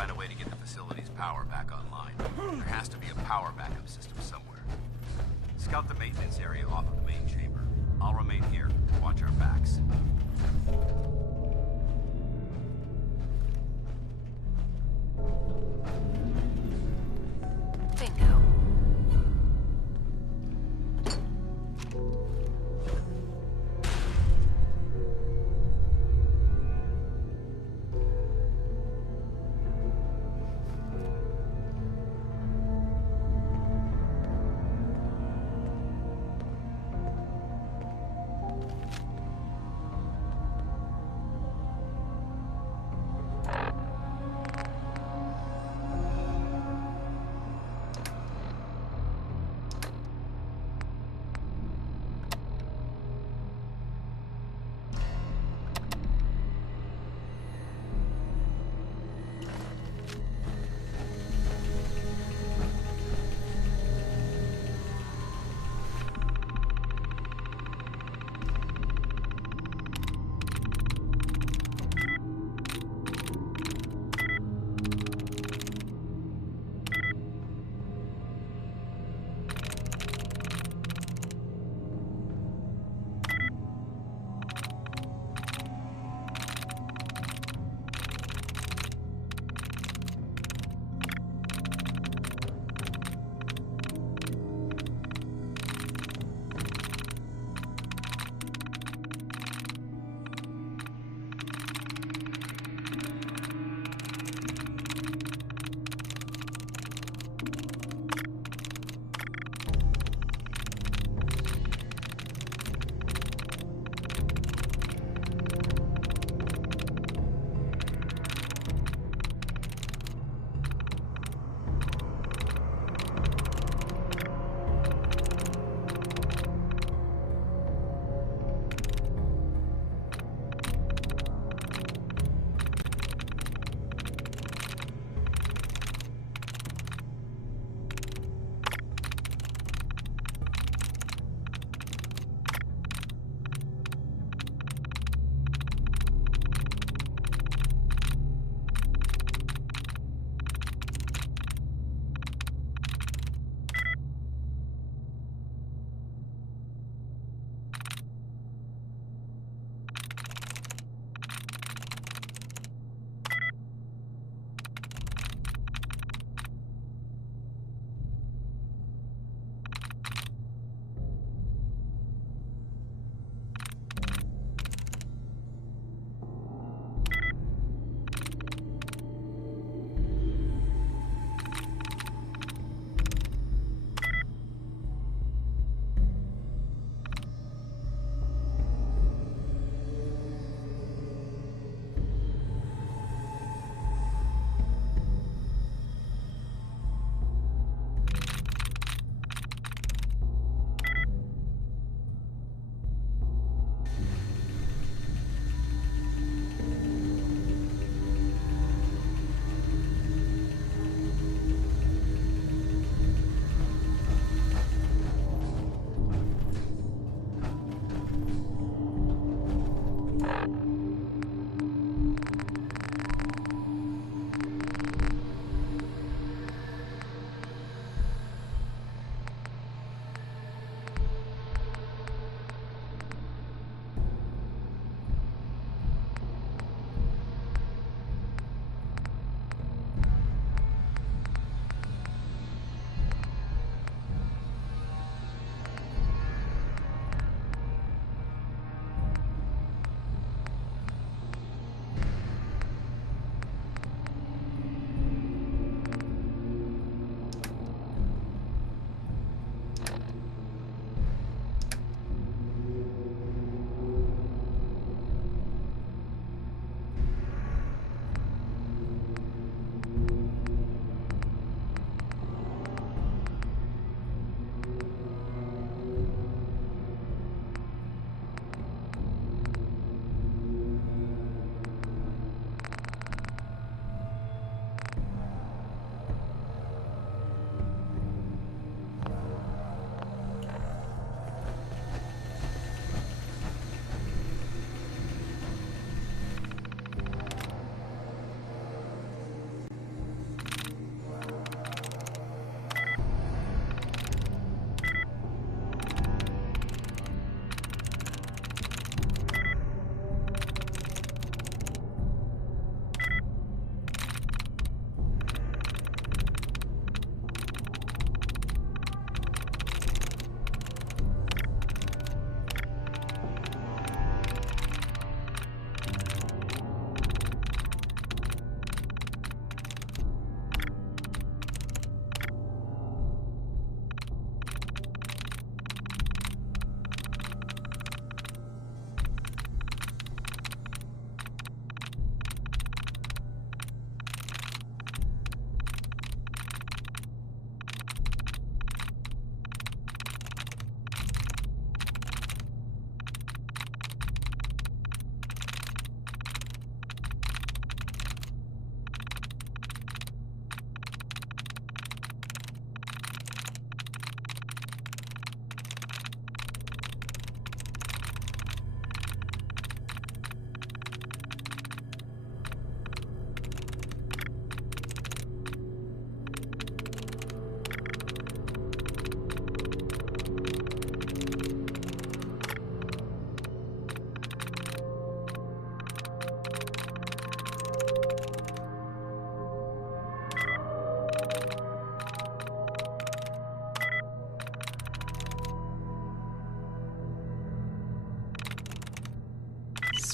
find a way to get the facility's power back online. There has to be a power backup system somewhere. Scout the maintenance area off of the main chamber. I'll remain here. Watch our backs. Bingo.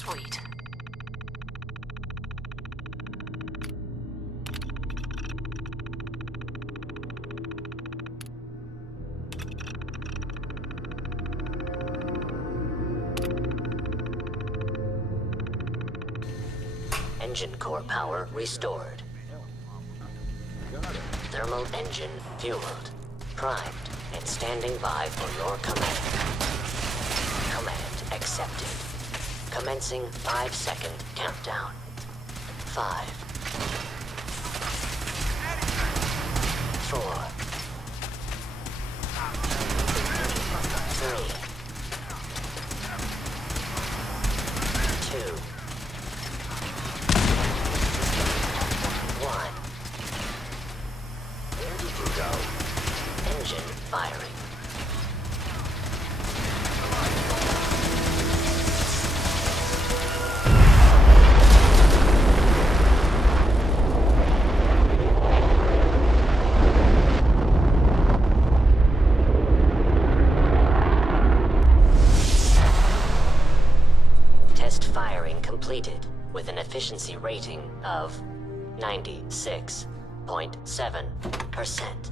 Sweet. Engine core power restored. Thermal engine fueled, primed, and standing by for your command. Command accepted. Commencing 5-second countdown. 5, 4, 3, 2, 1. Where did you go? Engine firing. Test firing completed with an efficiency rating of 96.7%.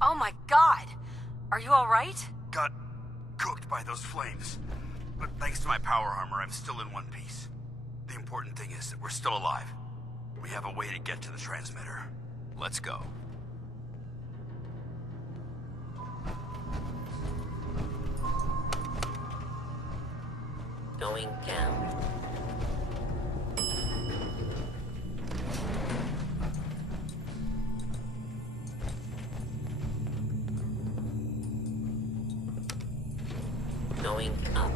Oh my god! Are you alright? Got cooked by those flames. But thanks to my power armor, I'm still in one piece. The important thing is that we're still alive. We have a way to get to the transmitter. Let's go. Going down. Going up.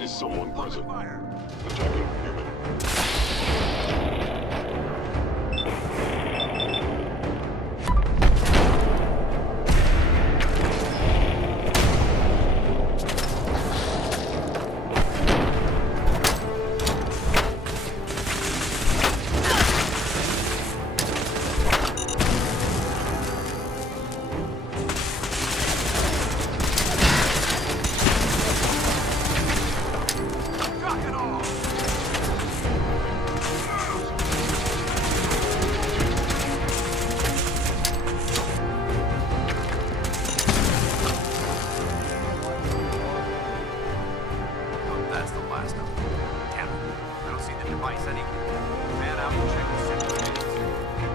Is someone present? Attacking human. That's the last of them. Damn it. I don't see the device anywhere. Man out and check the signal chains.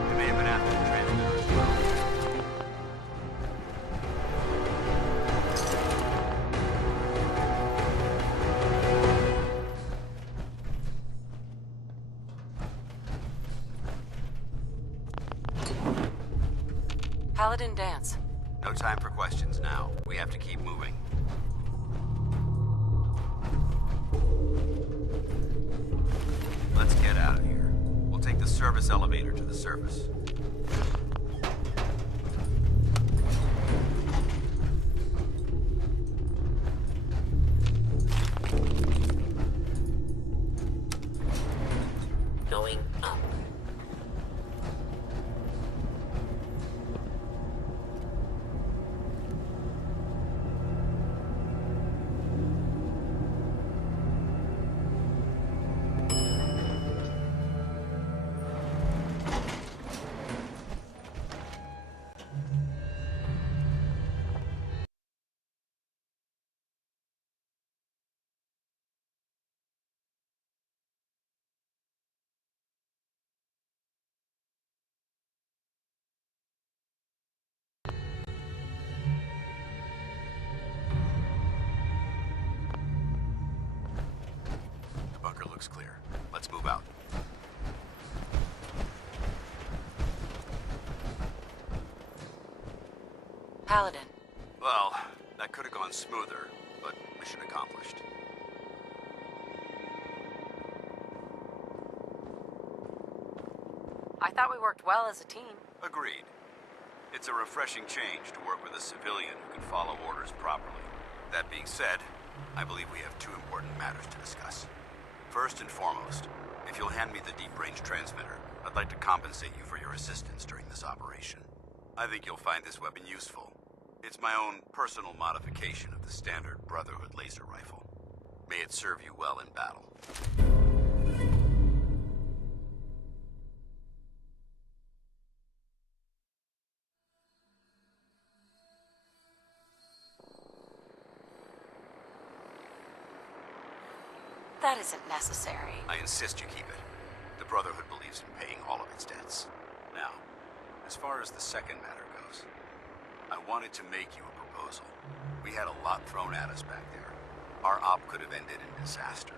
They may have been after the transmitter as well. Paladin dance. No time for questions now. We have to keep moving. Let's get out of here. We'll take the service elevator to the surface. Going up. The bunker looks clear. Let's move out. Paladin. Well, that could have gone smoother, but mission accomplished. I thought we worked well as a team. Agreed. It's a refreshing change to work with a civilian who can follow orders properly. That being said, I believe we have two important matters to discuss. First and foremost, if you'll hand me the deep-range transmitter, I'd like to compensate you for your assistance during this operation. I think you'll find this weapon useful. It's my own personal modification of the standard Brotherhood laser rifle. May it serve you well in battle. That isn't necessary. I insist you keep it. The Brotherhood believes in paying all of its debts. Now, as far as the second matter goes, I wanted to make you a proposal. We had a lot thrown at us back there. Our op could have ended in disaster,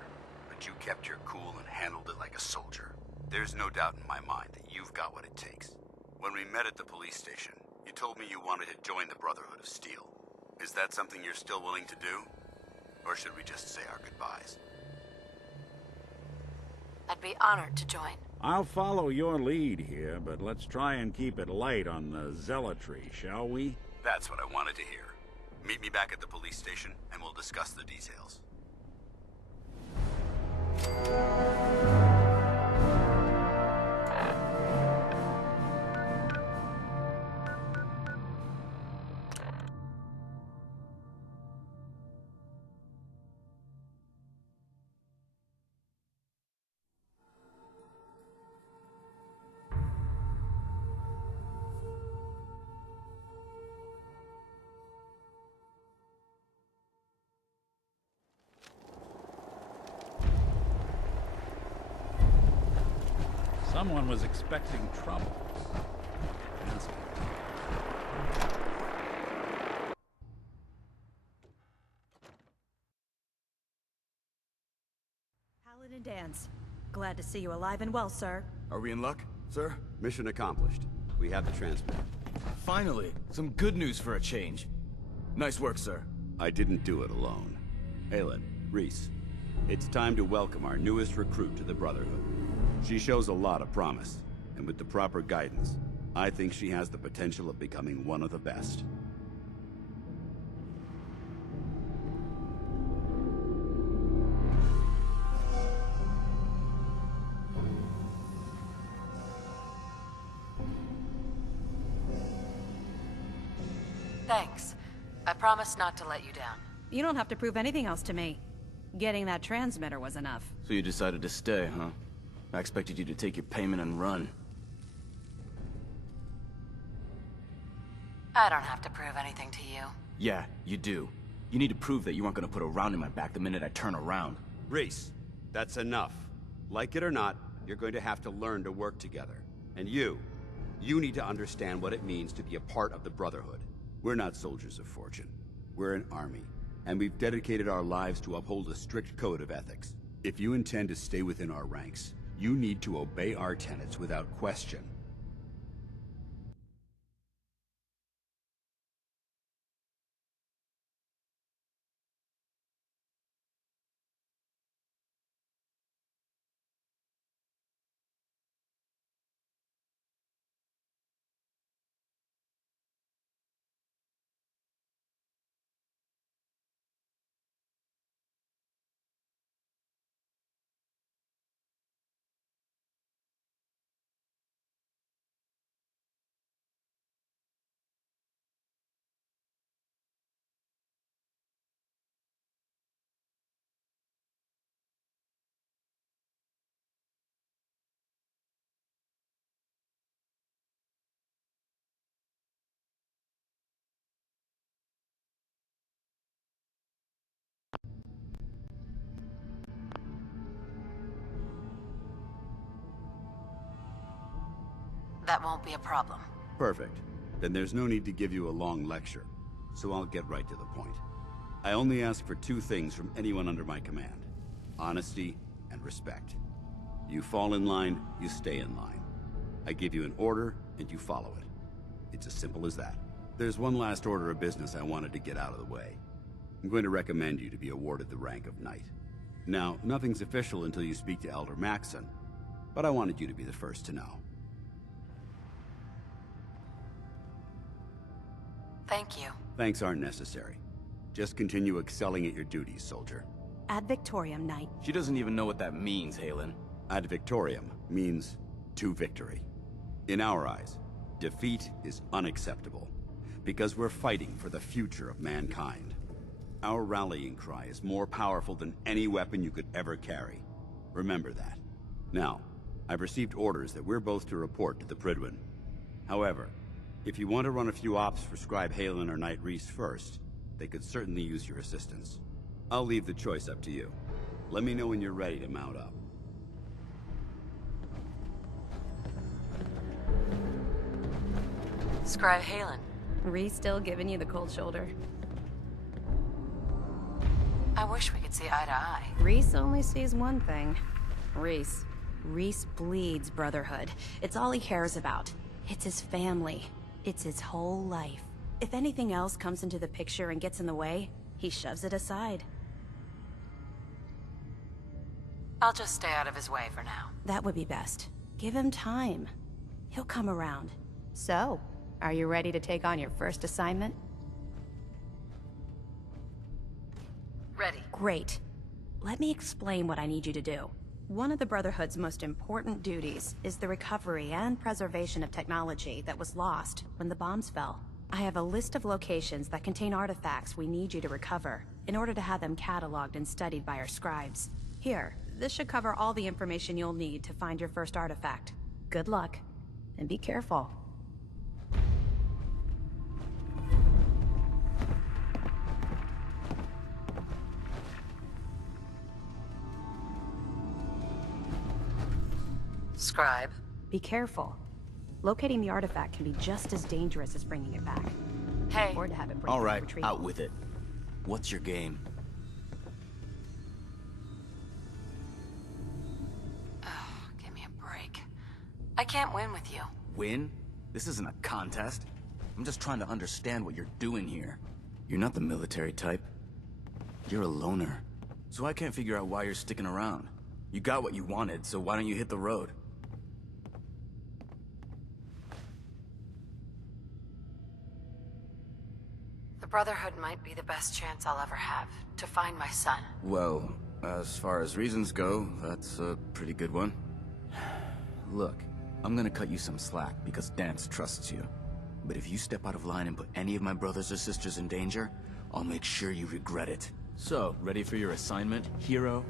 but you kept your cool and handled it like a soldier. There's no doubt in my mind that you've got what it takes. When we met at the police station, you told me you wanted to join the Brotherhood of Steel. Is that something you're still willing to do? Or should we just say our goodbyes? I'd be honored to join. I'll follow your lead here, but let's try and keep it light on the zealotry, shall we? That's what I wanted to hear. Meet me back at the police station, and we'll discuss the details. Someone was expecting trouble. Ask him. Paladin Dance. Glad to see you alive and well, sir. Are we in luck, sir? Mission accomplished. We have the transmitter. Finally, some good news for a change. Nice work, sir. I didn't do it alone. Aelin, Reese, it's time to welcome our newest recruit to the Brotherhood. She shows a lot of promise, and with the proper guidance, I think she has the potential of becoming one of the best. Thanks. I promise not to let you down. You don't have to prove anything else to me. Getting that transmitter was enough. So you decided to stay, huh? I expected you to take your payment and run. I don't have to prove anything to you. Yeah, you do. You need to prove that you aren't gonna put a round in my back the minute I turn around. Reese, that's enough. Like it or not, you're going to have to learn to work together. And you need to understand what it means to be a part of the Brotherhood. We're not soldiers of fortune. We're an army, and we've dedicated our lives to uphold a strict code of ethics. If you intend to stay within our ranks, you need to obey our tenets without question. That won't be a problem. Perfect. Then there's no need to give you a long lecture, so I'll get right to the point. I only ask for two things from anyone under my command: honesty and respect. You fall in line, you stay in line. I give you an order, and you follow it. It's as simple as that. There's one last order of business I wanted to get out of the way. I'm going to recommend you to be awarded the rank of Knight. Now, nothing's official until you speak to Elder Maxson, but I wanted you to be the first to know. Thank you. Thanks aren't necessary. Just continue excelling at your duties, soldier. Ad Victoriam, Knight. She doesn't even know what that means, Halen. Ad Victoriam means to victory. In our eyes, defeat is unacceptable, because we're fighting for the future of mankind. Our rallying cry is more powerful than any weapon you could ever carry. Remember that. Now, I've received orders that we're both to report to the Prydwen. However, if you want to run a few ops for Scribe Halen or Knight Rhys first, they could certainly use your assistance. I'll leave the choice up to you. Let me know when you're ready to mount up. Scribe Halen. Rhys still giving you the cold shoulder. I wish we could see eye to eye. Rhys only sees one thing. Rhys. Rhys bleeds brotherhood. It's all he cares about. It's his family. It's his whole life. If anything else comes into the picture and gets in the way, he shoves it aside. I'll just stay out of his way for now. That would be best. Give him time. He'll come around. So, are you ready to take on your first assignment? Ready. Great. Let me explain what I need you to do. One of the Brotherhood's most important duties is the recovery and preservation of technology that was lost when the bombs fell. I have a list of locations that contain artifacts we need you to recover in order to have them cataloged and studied by our scribes. Here, this should cover all the information you'll need to find your first artifact. Good luck, and be careful. Scribe. Be careful. Locating the artifact can be just as dangerous as bringing it back. Hey. Or to have it break All right, retrieval. out with it. What's your game? Give me a break. I can't win with you. Win? This isn't a contest. I'm just trying to understand what you're doing here. You're not the military type. You're a loner. So I can't figure out why you're sticking around. You got what you wanted, so why don't you hit the road? The Brotherhood might be the best chance I'll ever have to find my son. Well, as far as reasons go, that's a pretty good one. Look, I'm gonna cut you some slack because Dance trusts you. But if you step out of line and put any of my brothers or sisters in danger, I'll make sure you regret it. So, ready for your assignment, hero?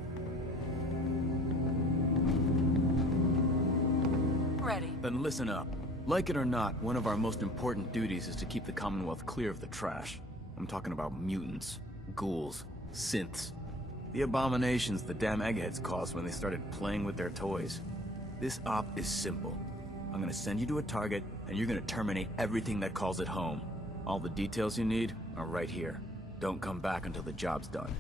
Ready. Then listen up. Like it or not, one of our most important duties is to keep the Commonwealth clear of the trash. I'm talking about mutants, ghouls, synths. The abominations the damn eggheads caused when they started playing with their toys. This op is simple. I'm gonna send you to a target, and you're gonna terminate everything that calls it home. All the details you need are right here. Don't come back until the job's done.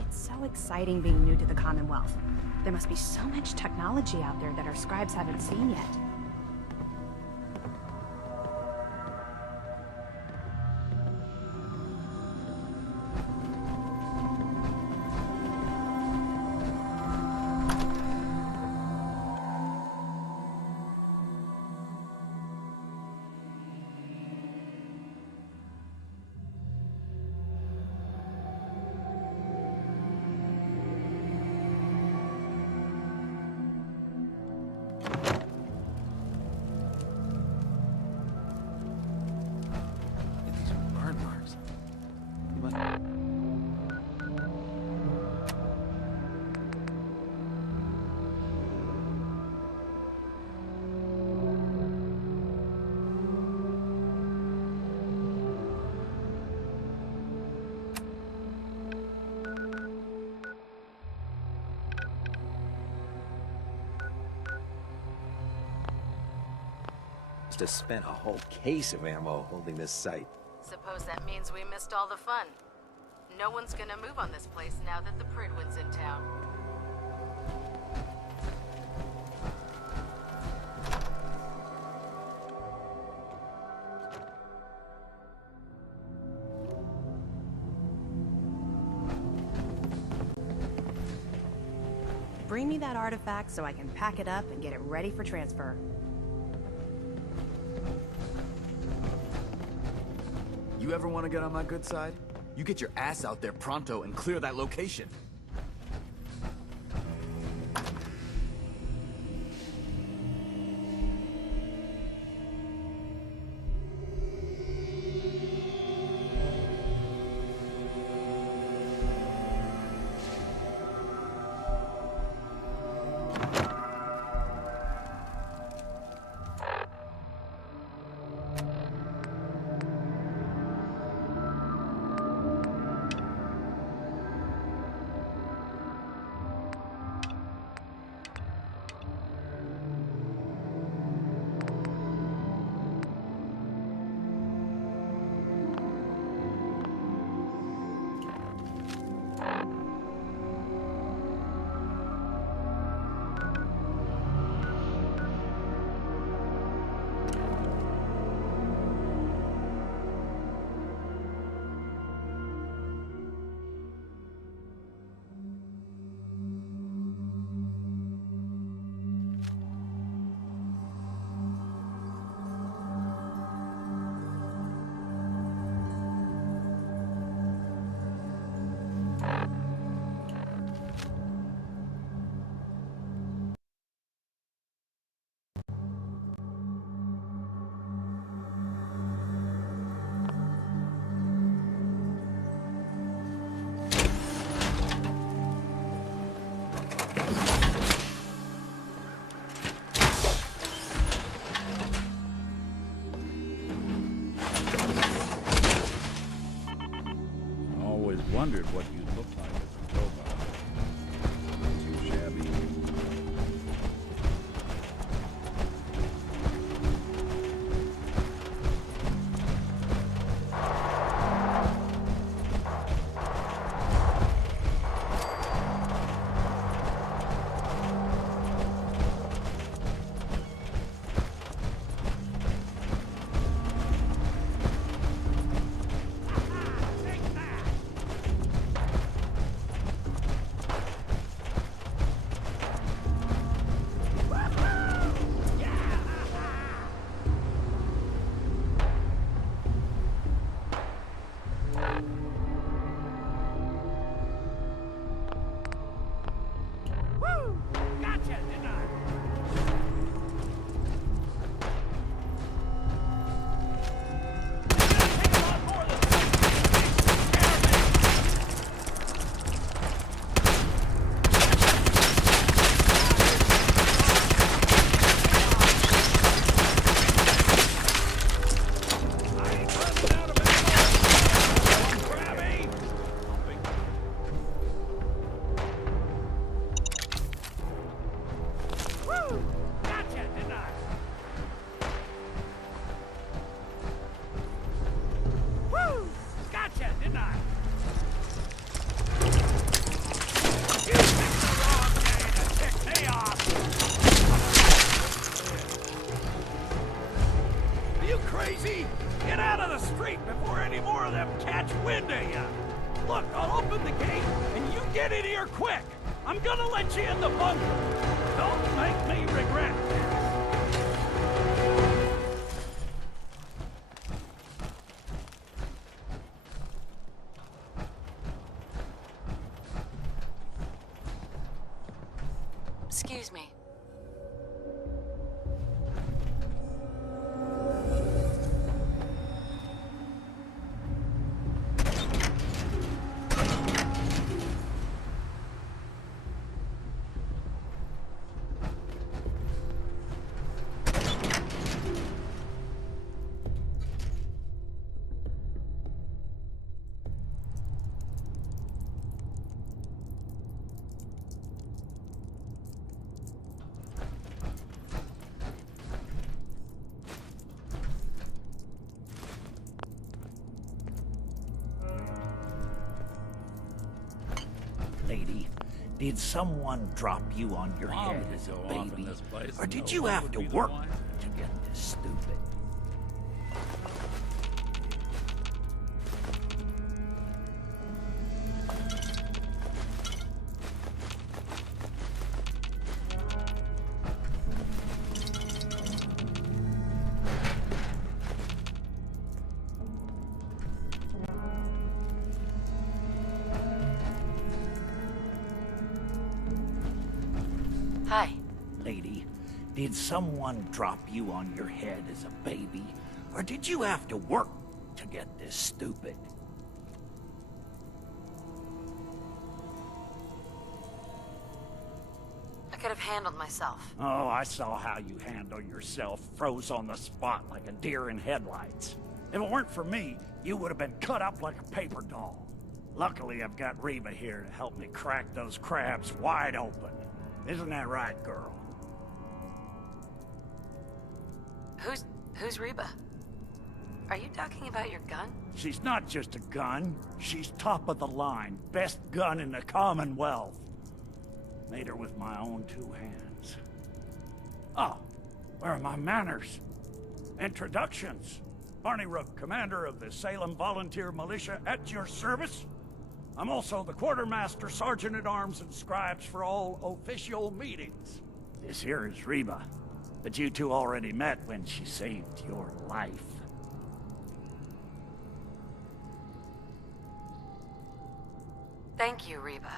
It's so exciting being new to the Commonwealth. There must be so much technology out there that our scribes haven't seen yet. To spend a whole case of ammo holding this site. Suppose that means we missed all the fun. No one's gonna move on this place now that the Prydwen's in town. Bring me that artifact so I can pack it up and get it ready for transfer. You ever want to get on my good side? You get your ass out there pronto and clear that location. Wondered what you'd look like as a robot. Not too shabby. Crazy? Get out of the street before any more of them catch wind of you. Look, I'll open the gate and you get in here quick. I'm gonna let you in the bunker. Don't make me regret this. Excuse me. Lady, did someone drop you on your head as a baby? Or did you have to work to get this stupid? Did someone drop you on your head as a baby? Or did you have to work to get this stupid? I could have handled myself. Oh, I saw how you handle yourself, froze on the spot like a deer in headlights. If it weren't for me, you would have been cut up like a paper doll. Luckily, I've got Reba here to help me crack those crabs wide open. Isn't that right, girl? Who's Reba? Are you talking about your gun? She's not just a gun. She's top of the line. Best gun in the Commonwealth. Made her with my own two hands. Oh, where are my manners? Introductions. Barney Rook, commander of the Salem Volunteer Militia, at your service. I'm also the quartermaster, sergeant-at-arms, and scribes for all official meetings. This here is Reba, but you two already met when she saved your life. Thank you, Reba.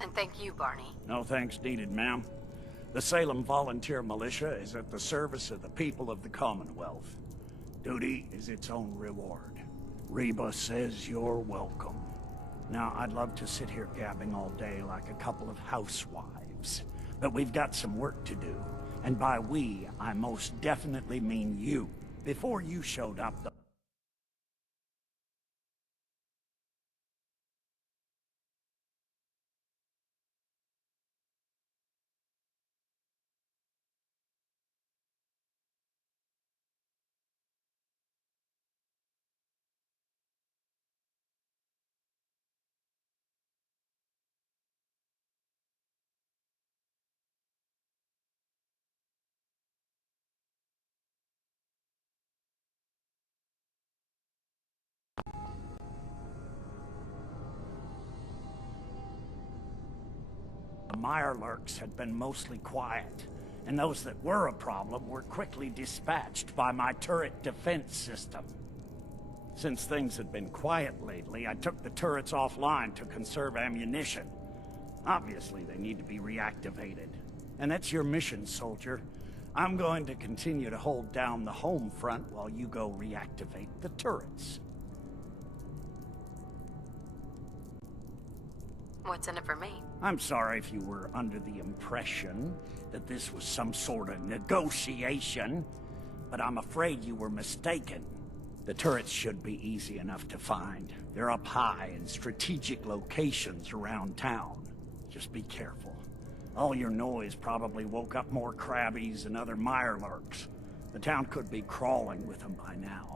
And thank you, Barney. No thanks needed, ma'am. The Salem Volunteer Militia is at the service of the people of the Commonwealth. Duty is its own reward. Reba says you're welcome. Now, I'd love to sit here gabbing all day like a couple of housewives, but we've got some work to do. And by we, I most definitely mean you. Before you showed up, the Mirelurks had been mostly quiet, and those that were a problem were quickly dispatched by my turret defense system. Since things had been quiet lately, I took the turrets offline to conserve ammunition. Obviously, they need to be reactivated. And that's your mission, soldier. I'm going to continue to hold down the home front while you go reactivate the turrets. What's in it for me? I'm sorry if you were under the impression that this was some sort of negotiation, but I'm afraid you were mistaken. The turrets should be easy enough to find. They're up high in strategic locations around town. Just be careful. All your noise probably woke up more crabbies and other mirelurks. The town could be crawling with them by now.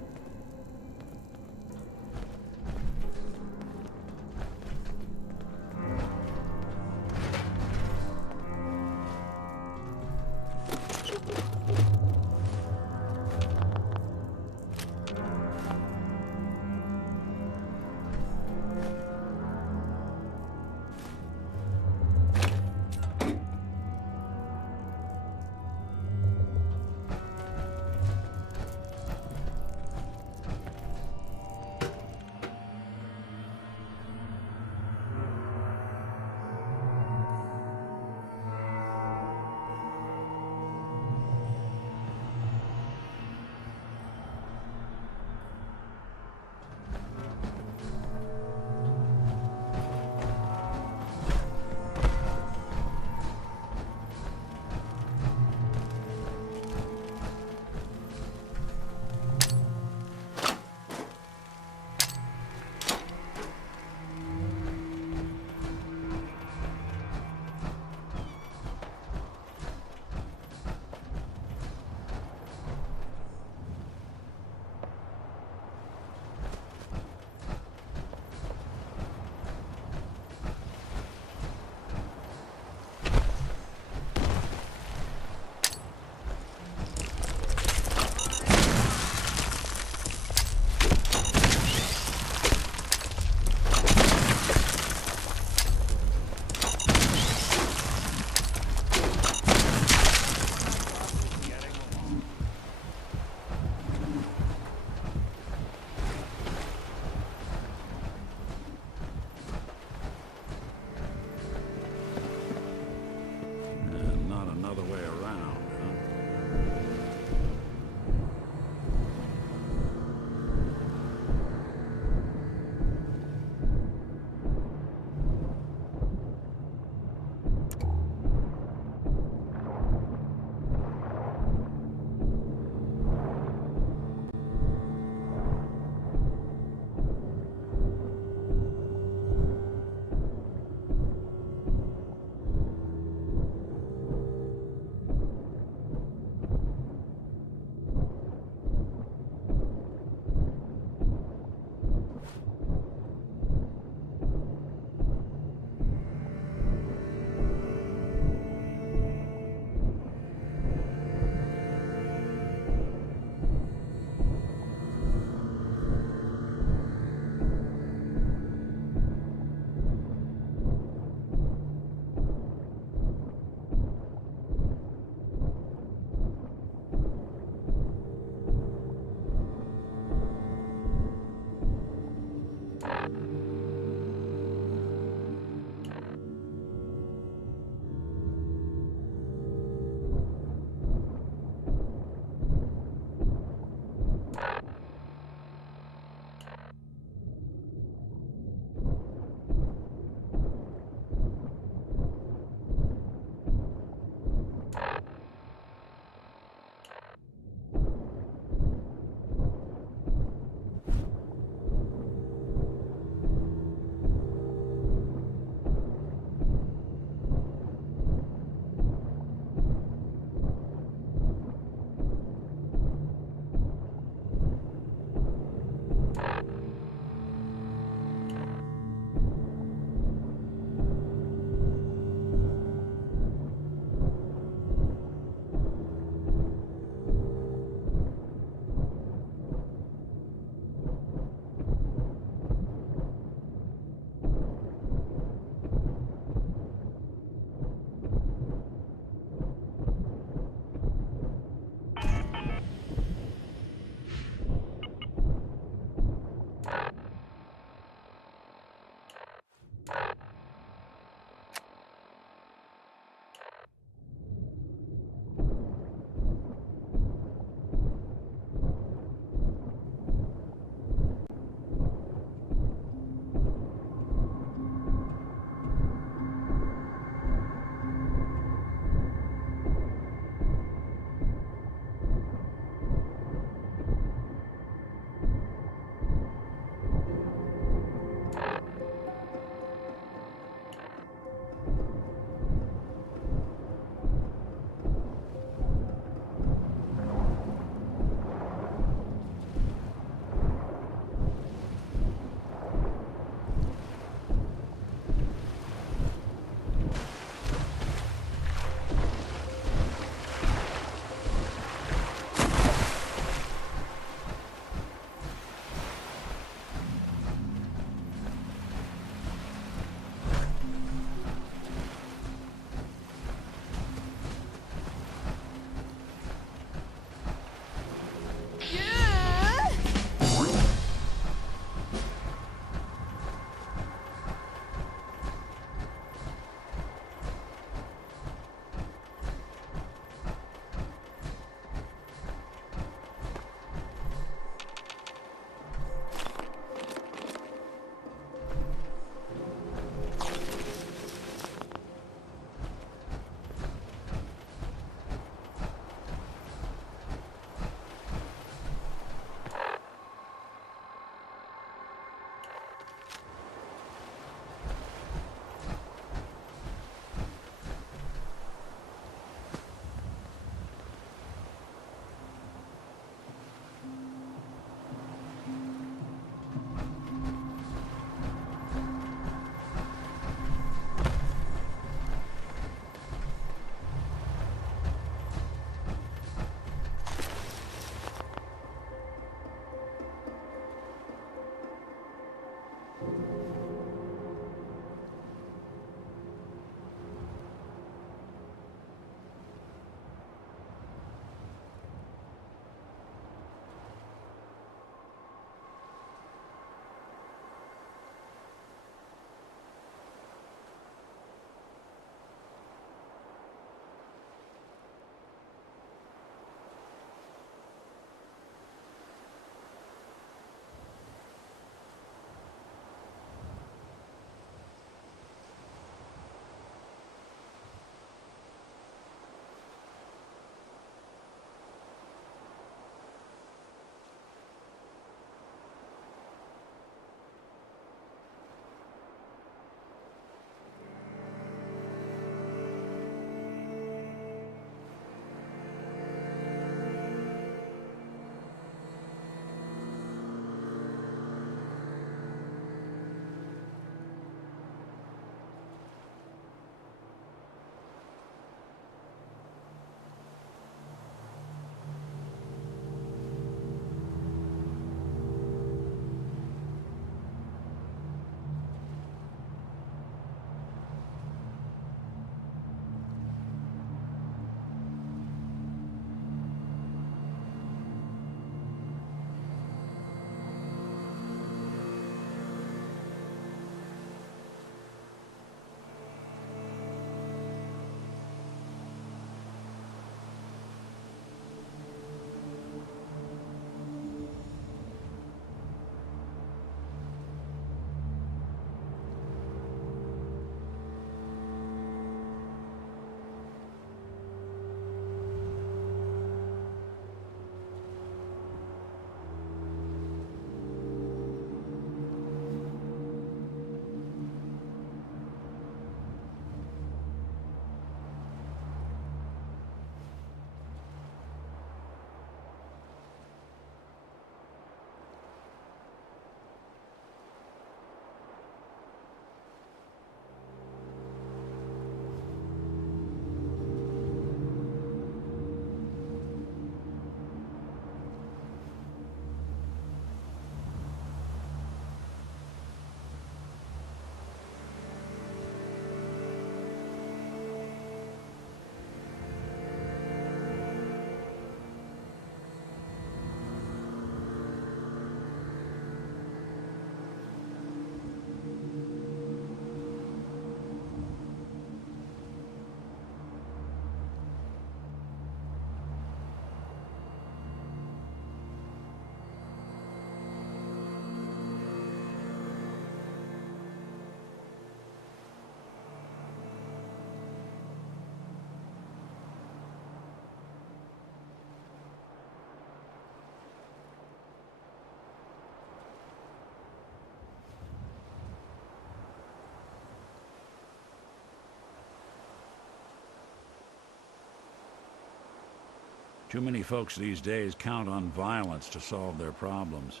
Too many folks these days count on violence to solve their problems.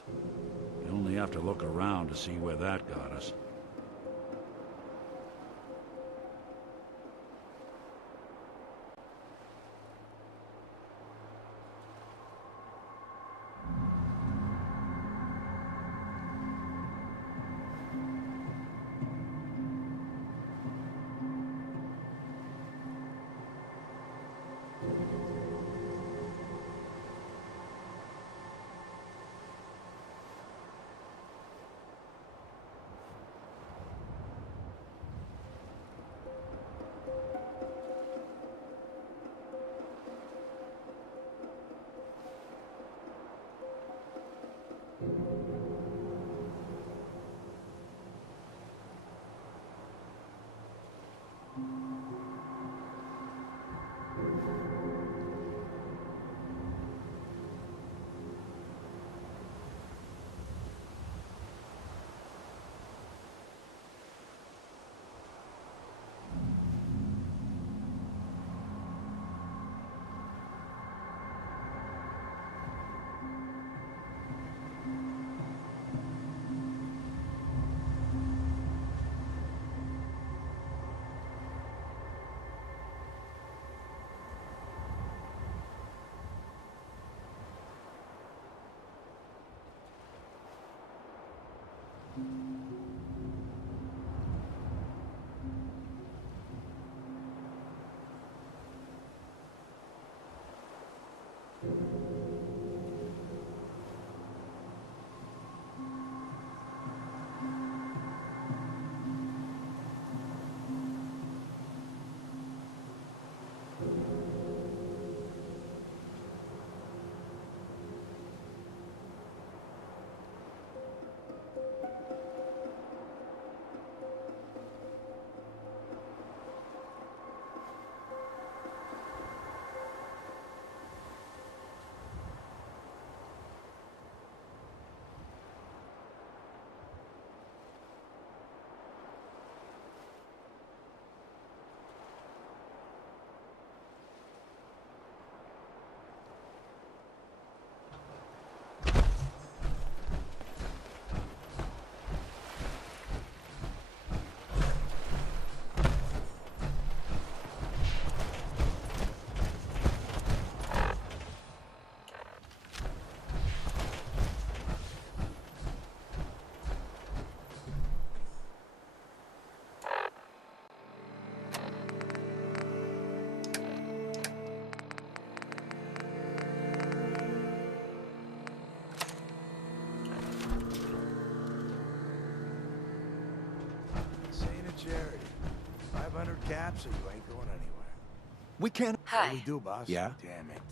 You only have to look around to see where that got us. Charity. 500 caps or you ain't going anywhere. We can't... What do we do, boss? Yeah? Damn it.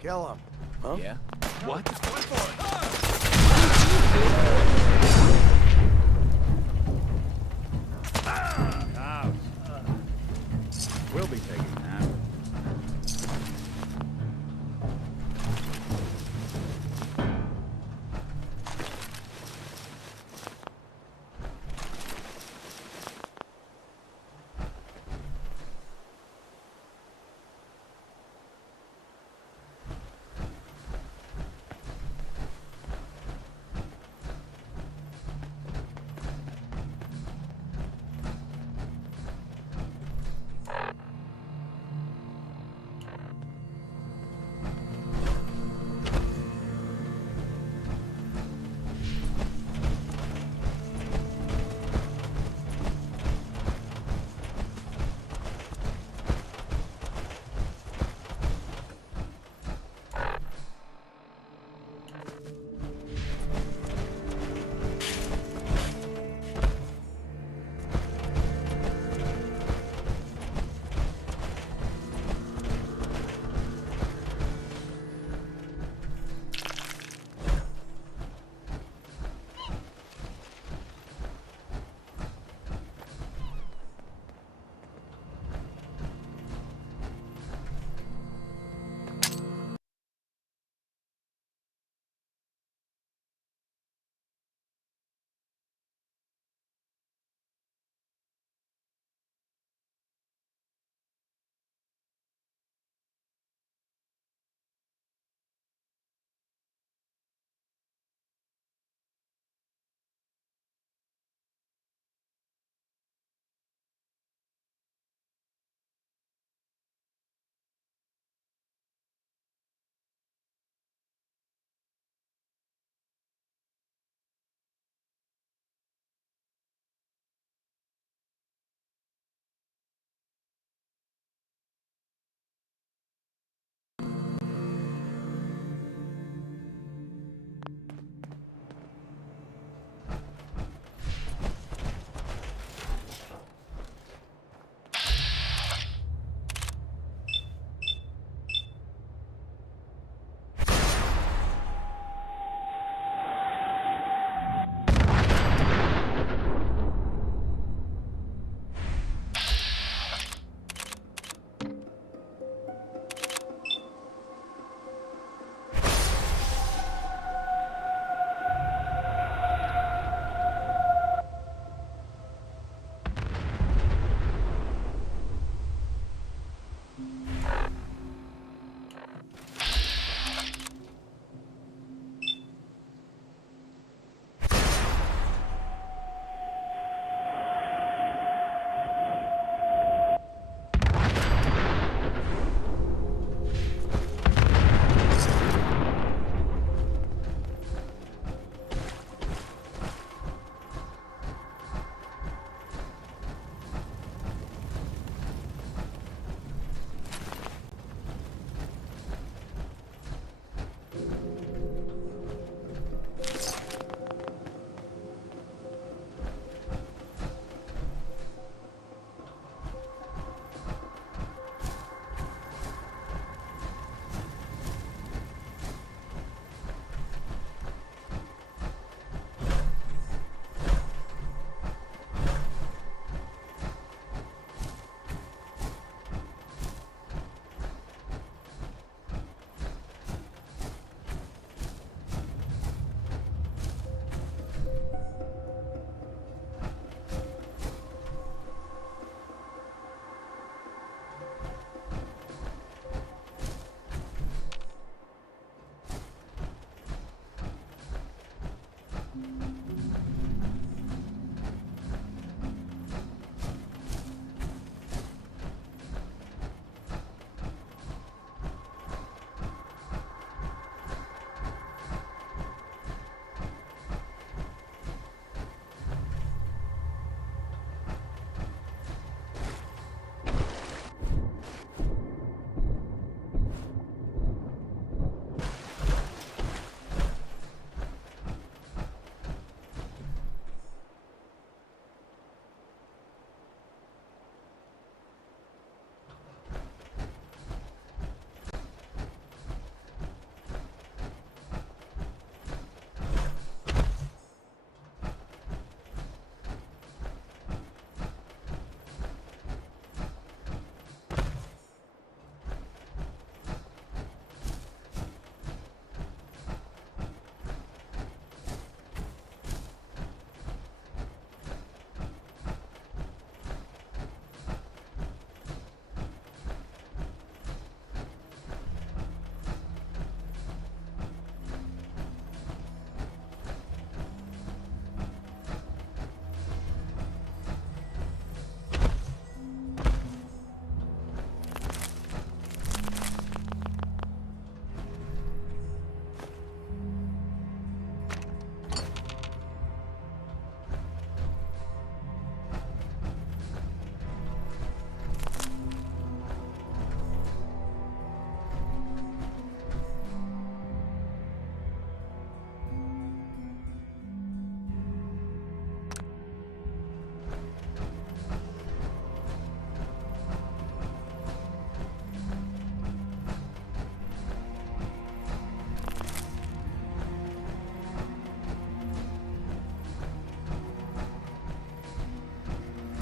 Kill him. Huh? Yeah? What? We'll be taking that.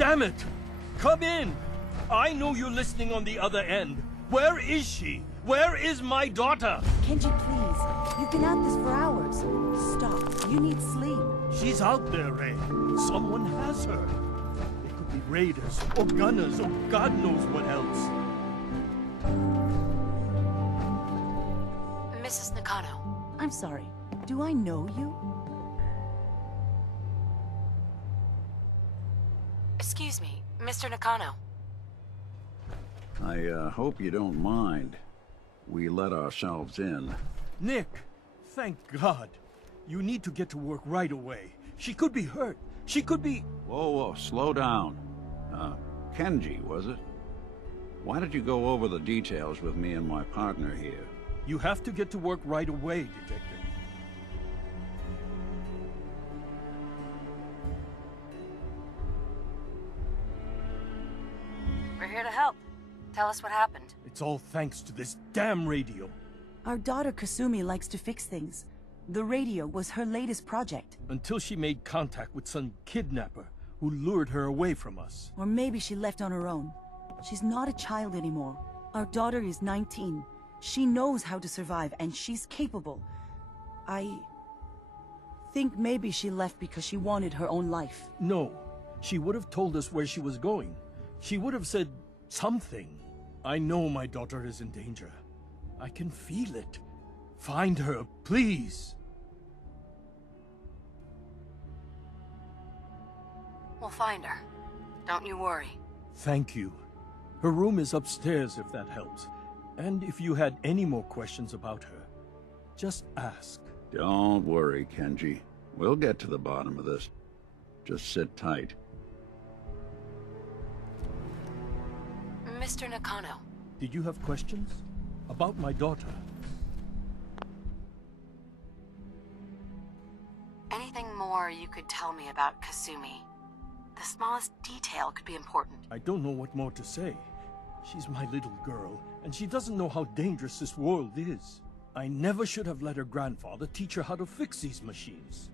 Damn it! Come in! I know you're listening on the other end. Where is she? Where is my daughter? Kenji, please. You've been at this for hours. Stop. You need sleep. She's out there, Ray. Someone has her. It could be raiders, or gunners, or God knows what else. Mrs. Nakano. I'm sorry. Do I know you? Excuse me, Mr. Nakano. I hope you don't mind. We let ourselves in. Nick, thank God. You need to get to work right away. She could be hurt. She could be... Whoa, slow down. Kenji, was it? Why did you go over the details with me and my partner here? You have to get to work right away, Detective. We're here to help. Tell us what happened. It's all thanks to this damn radio. Our daughter Kasumi likes to fix things. The radio was her latest project. Until she made contact with some kidnapper who lured her away from us. Or maybe she left on her own. She's not a child anymore. Our daughter is 19. She knows how to survive, and she's capable. I think maybe she left because she wanted her own life. No. She would have told us where she was going. She would have said something. I know my daughter is in danger. I can feel it. Find her, please. We'll find her. Don't you worry. Thank you. Her room is upstairs if that helps. And if you had any more questions about her, just ask. Don't worry, Kenji. We'll get to the bottom of this. Just sit tight. Mr. Nakano. Did you have questions? About my daughter? Anything more you could tell me about Kasumi? The smallest detail could be important. I don't know what more to say. She's my little girl, and she doesn't know how dangerous this world is. I never should have let her grandfather teach her how to fix these machines.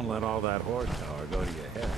Don't let all that horsepower go to your head.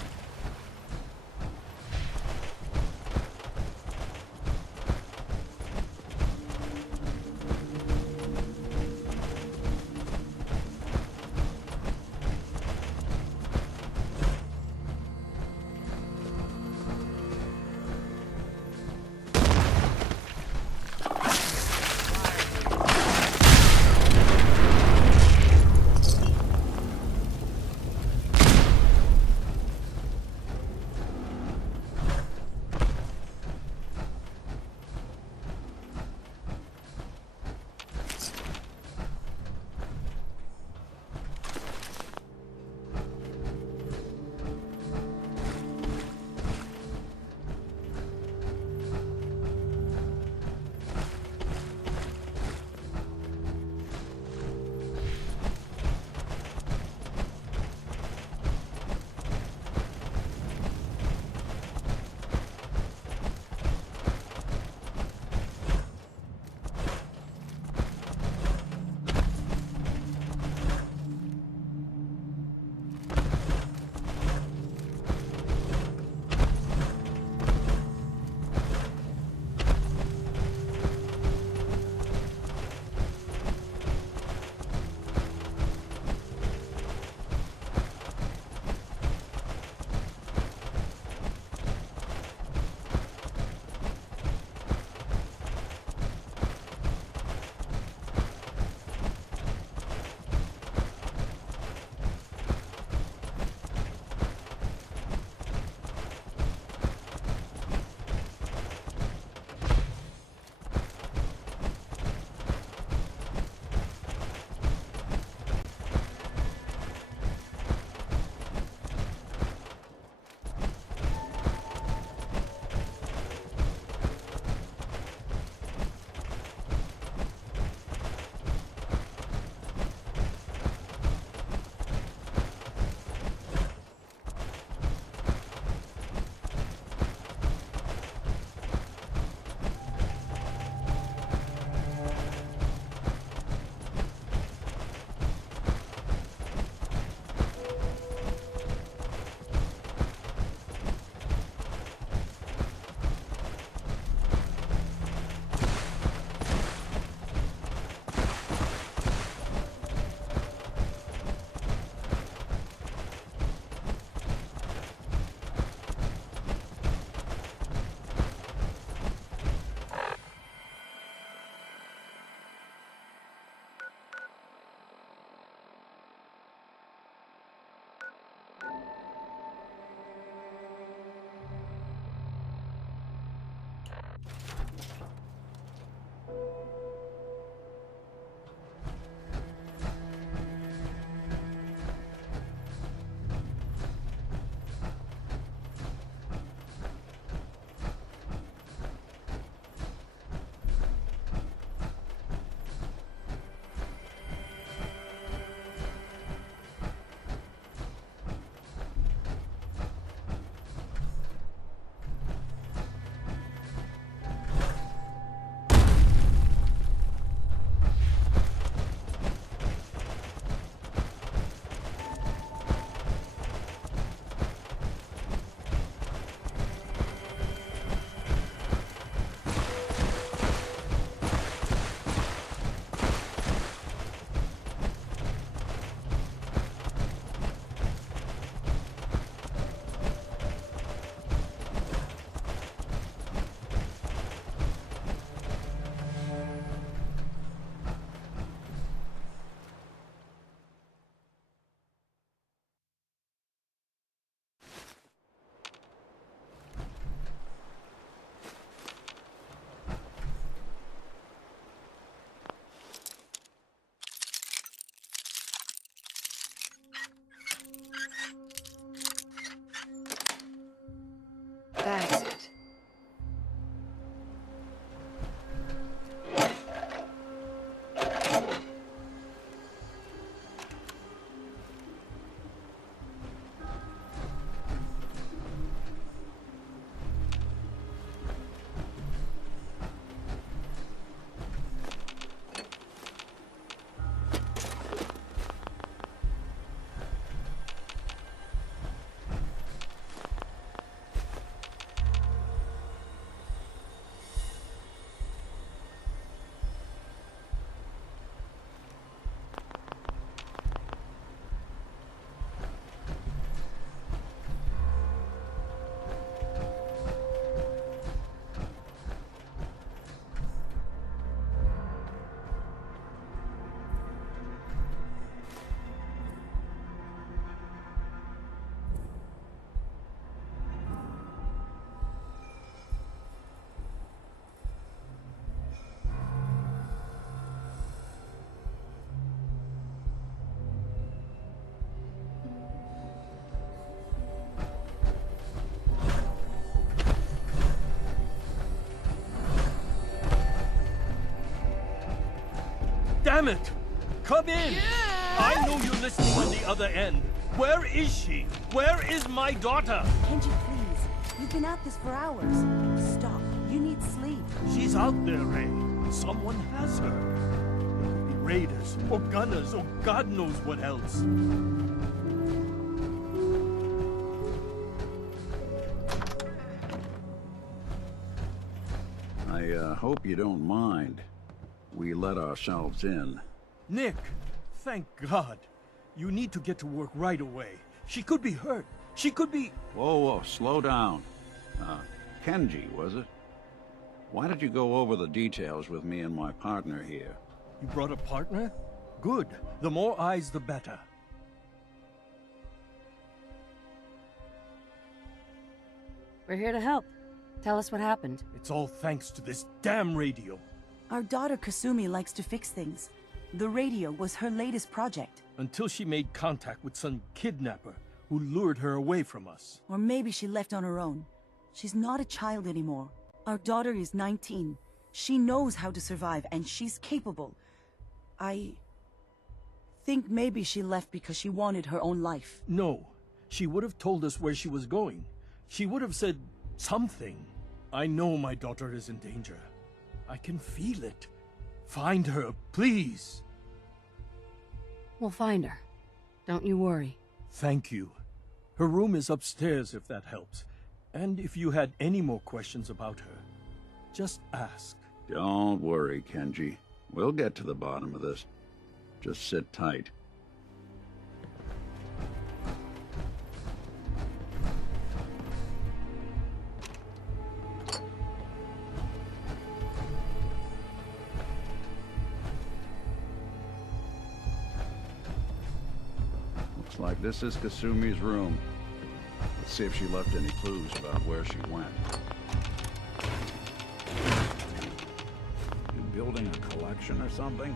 Damn it! Come in! I know you're listening on the other end. Where is she? Where is my daughter? Kenji, please. You've been at this for hours. Stop. You need sleep. She's out there, Ray. Someone has her. It could be raiders, or gunners, or God knows what else. I hope you don't mind. We let ourselves in. Nick, thank God. You need to get to work right away. She could be hurt. She could be... Whoa, slow down. Kenji, was it? Why did you go over the details with me and my partner here? You brought a partner? Good. The more eyes, the better. We're here to help. Tell us what happened. It's all thanks to this damn radio. Our daughter Kasumi likes to fix things. The radio was her latest project. Until she made contact with some kidnapper who lured her away from us. Or maybe she left on her own. She's not a child anymore. Our daughter is 19. She knows how to survive, and she's capable. I think maybe she left because she wanted her own life. No. She would have told us where she was going. She would have said something. I know my daughter is in danger. I can feel it. Find her, please. We'll find her. Don't you worry. Thank you. Her room is upstairs if that helps. And if you had any more questions about her, just ask. Don't worry, Kenji. We'll get to the bottom of this. Just sit tight. Looks like this is Kasumi's room. Let's see if she left any clues about where she went. You building a collection or something?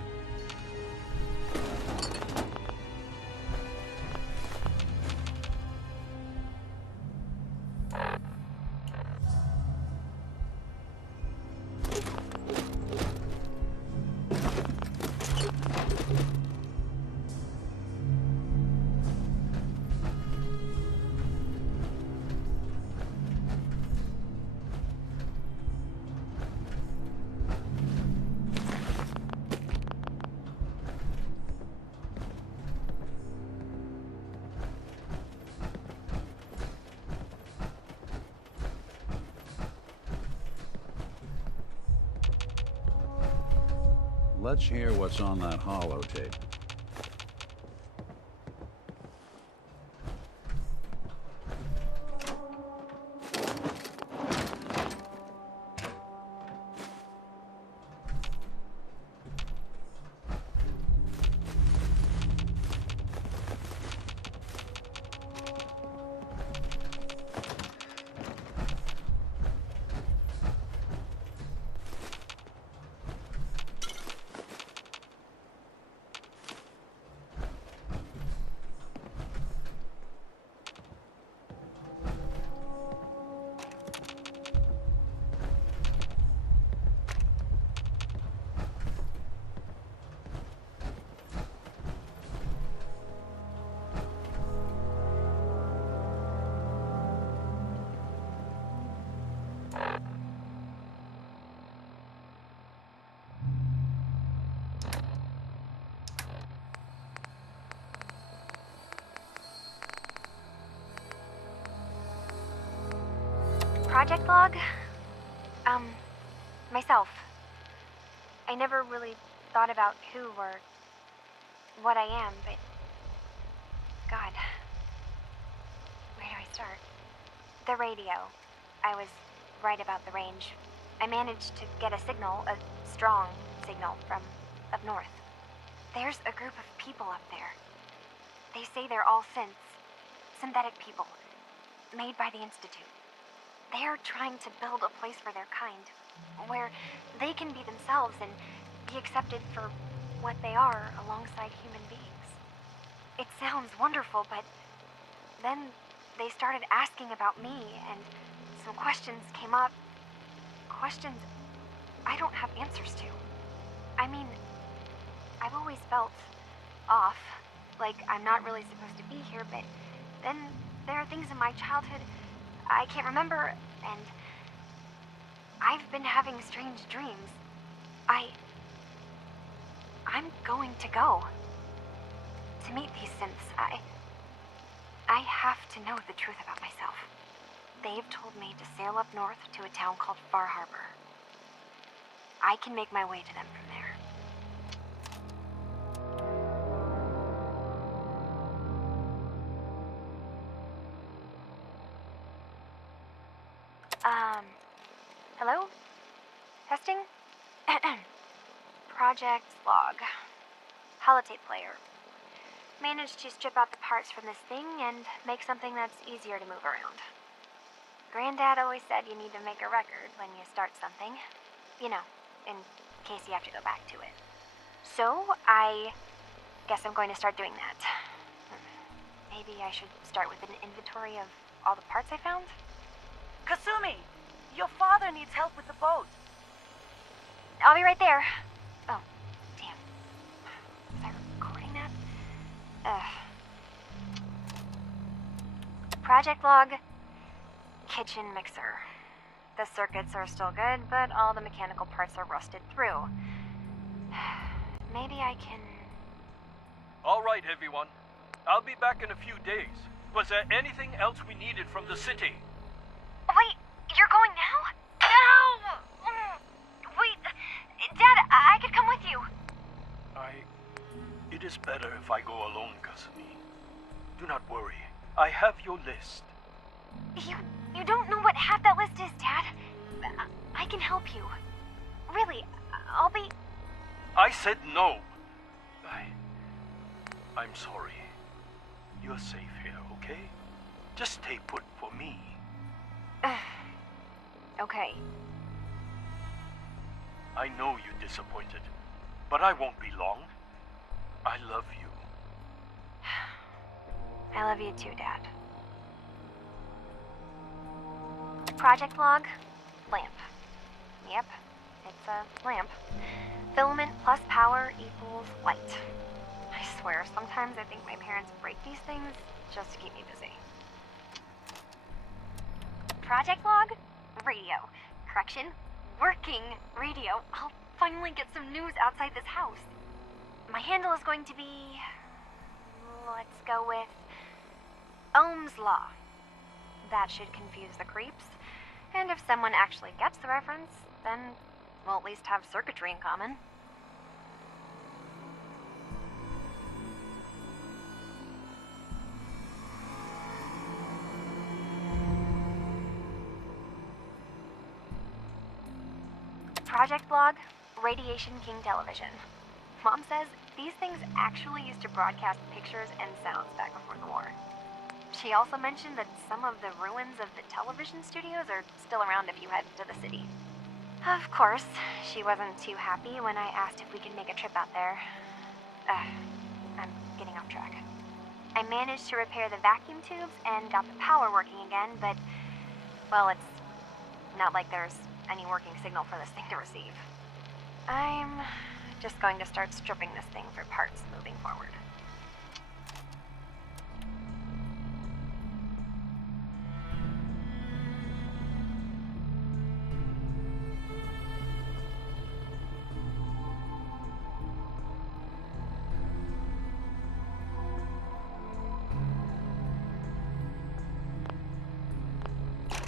Let's hear what's on that holotape. Project log? Myself. I never really thought about who or what I am, but... God. Where do I start? The radio. I was right about the range. I managed to get a signal, a strong signal, from up north. There's a group of people up there. They say they're all synthetic people, made by the Institute. They're trying to build a place for their kind, where they can be themselves and be accepted for what they are alongside human beings. It sounds wonderful, but then they started asking about me, and some questions came up. Questions I don't have answers to. I mean, I've always felt off, like I'm not really supposed to be here, but then there are things in my childhood I can't remember, and I've been having strange dreams. I'm going to go. To meet these synths, I have to know the truth about myself. They've told me to sail up north to a town called Far Harbor. I can make my way to them from there. Hello? Testing? Project log. Holotape player. Managed to strip out the parts from this thing and make something that's easier to move around. Granddad always said you need to make a record when you start something. You know, in case you have to go back to it. So, I guess I'm going to start doing that. Maybe I should start with an inventory of all the parts I found? Kasumi! Your father needs help with the boat. I'll be right there. Oh, damn. Was I recording that? Project log. Kitchen mixer. The circuits are still good, but all the mechanical parts are rusted through. Maybe I can... All right, everyone. I'll be back in a few days. Was there anything else we needed from the city? Wait, you're going now? No! Wait, Dad, I could come with you. It is better if I go alone, Kasumi. Do not worry. I have your list. You don't know what half that list is, Dad. I can help you. Really, I'll be... I said no. I'm sorry. You're safe here, okay? Just stay put for me. Okay. I know you're disappointed, but I won't be long. I love you. I love you too, Dad. Project log, lamp. Yep, it's a lamp. Filament plus power equals light. I swear, sometimes I think my parents break these things just to keep me busy. Project log, radio. Correction, working radio. I'll finally get some news outside this house. My handle is going to be... let's go with... Ohm's Law. That should confuse the creeps. And if someone actually gets the reference, then we'll at least have circuitry in common. Project log, Radiation King Television. Mom says these things actually used to broadcast pictures and sounds back before the war. She also mentioned that some of the ruins of the television studios are still around if you head to the city. Of course, she wasn't too happy when I asked if we could make a trip out there. I'm getting off track. I managed to repair the vacuum tubes and got the power working again, but, well, it's not like there's any working signal for this thing to receive. I'm just going to start stripping this thing for parts moving forward.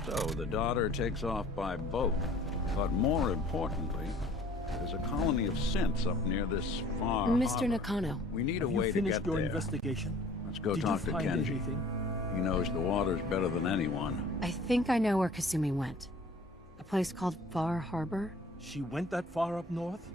So the daughter takes off by boat. But more importantly, there's a colony of synths up near this far Mr. harbor. Nakano. We need a Have you way to finished get your there. investigation? Let's go Did talk you to find Kenji. anything? He knows the waters better than anyone. I think I know where Kasumi went. A place called Far Harbor? She went that far up north?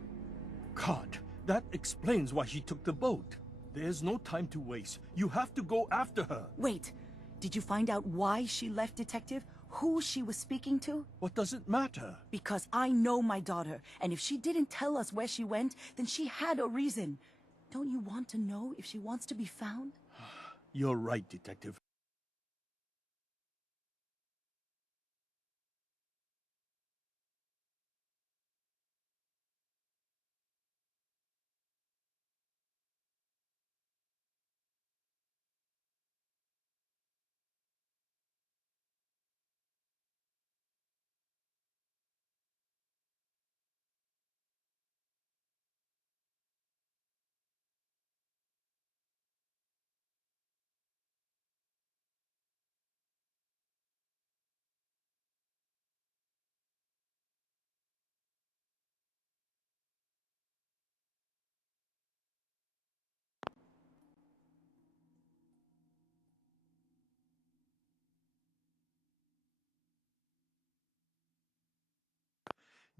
God, that explains why she took the boat. There's no time to waste. You have to go after her. Wait, did you find out why she left, Detective? Who she was speaking to? What does it matter? Because I know my daughter, and if she didn't tell us where she went, then she had a reason. Don't you want to know if she wants to be found? You're right, Detective.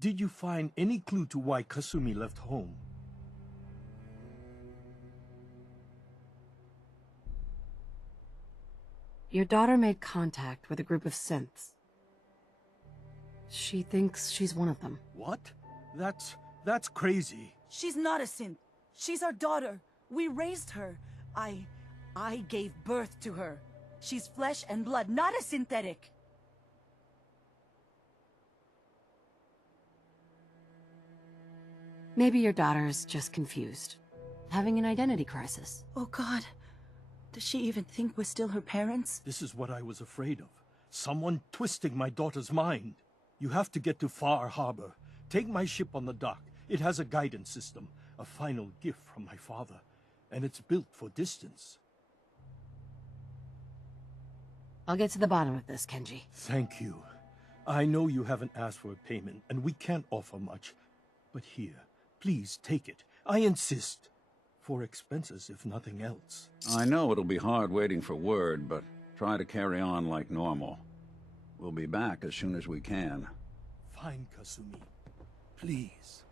Did you find any clue to why Kasumi left home? Your daughter made contact with a group of synths. She thinks she's one of them. What? That's crazy. She's not a synth. She's our daughter. We raised her. I gave birth to her. She's flesh and blood, not a synthetic. Maybe your daughter is just confused. Having an identity crisis. Oh God. Does she even think we're still her parents? This is what I was afraid of. Someone twisting my daughter's mind. You have to get to Far Harbor. Take my ship on the dock. It has a guidance system. A final gift from my father. And it's built for distance. I'll get to the bottom of this, Kenji. Thank you. I know you haven't asked for a payment, and we can't offer much. But here, please take it. I insist. For expenses, if nothing else. I know it'll be hard waiting for word, but try to carry on like normal. We'll be back as soon as we can. Fine, Kasumi. Please.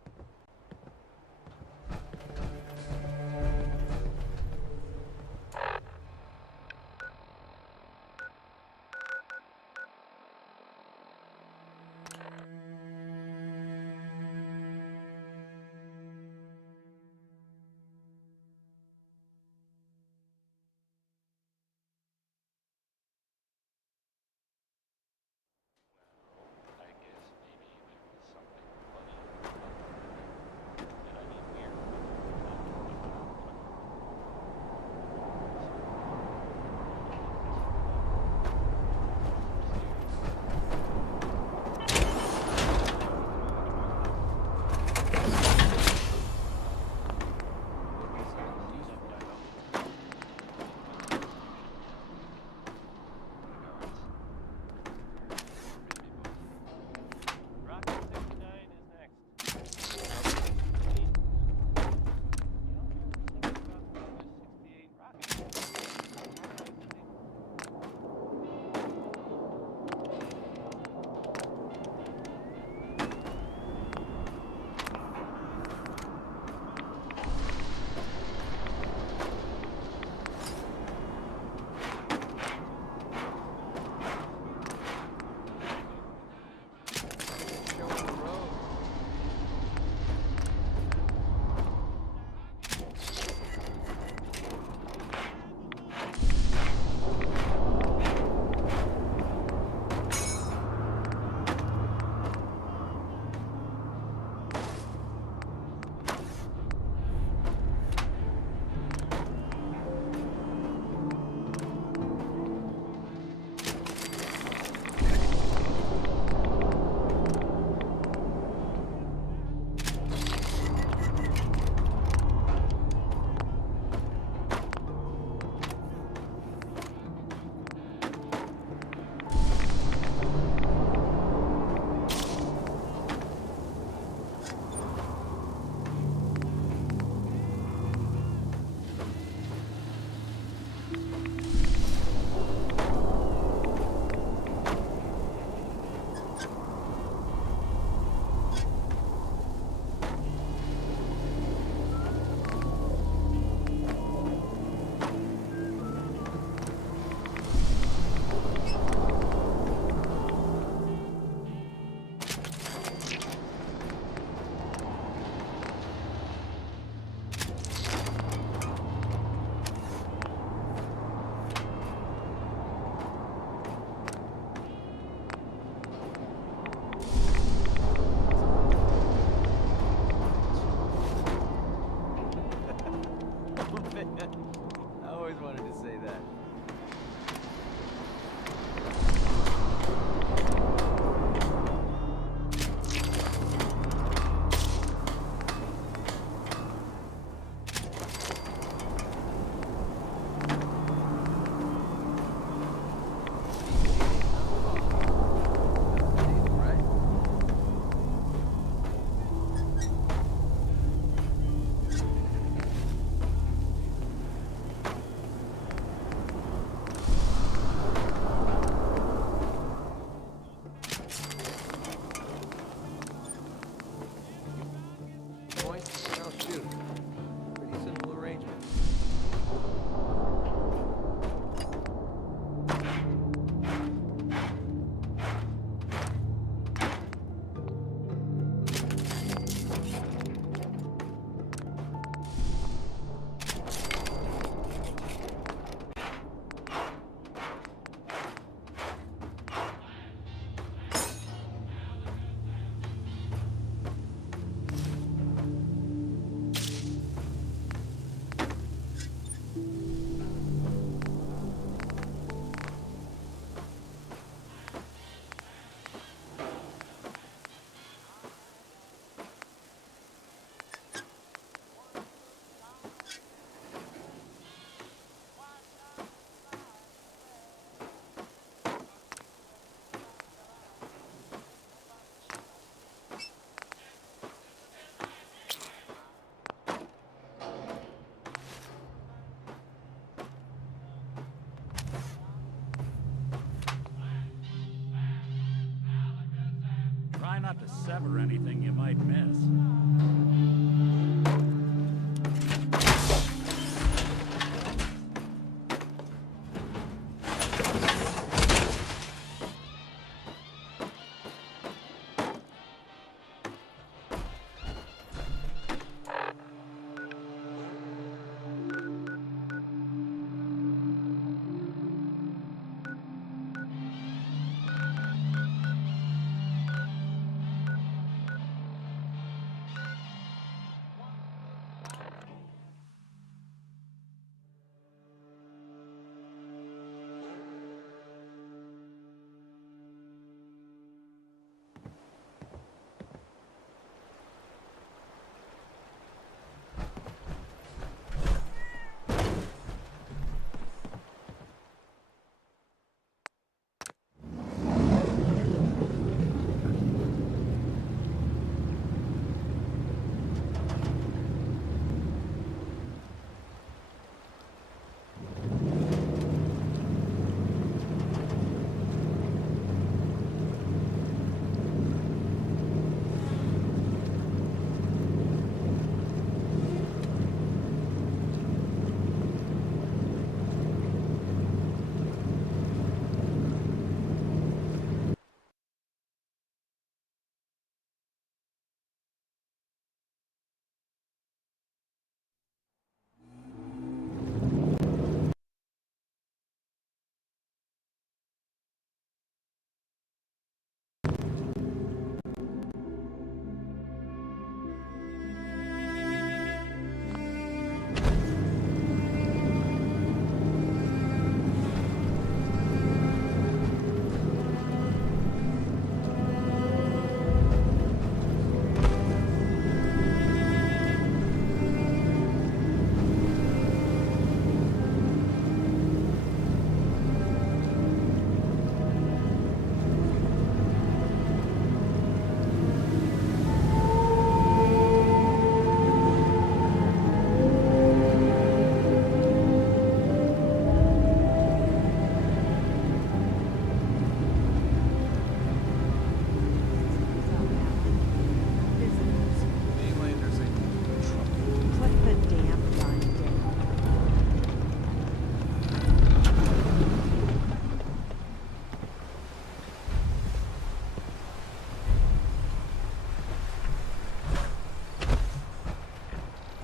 not to sever anything you might miss.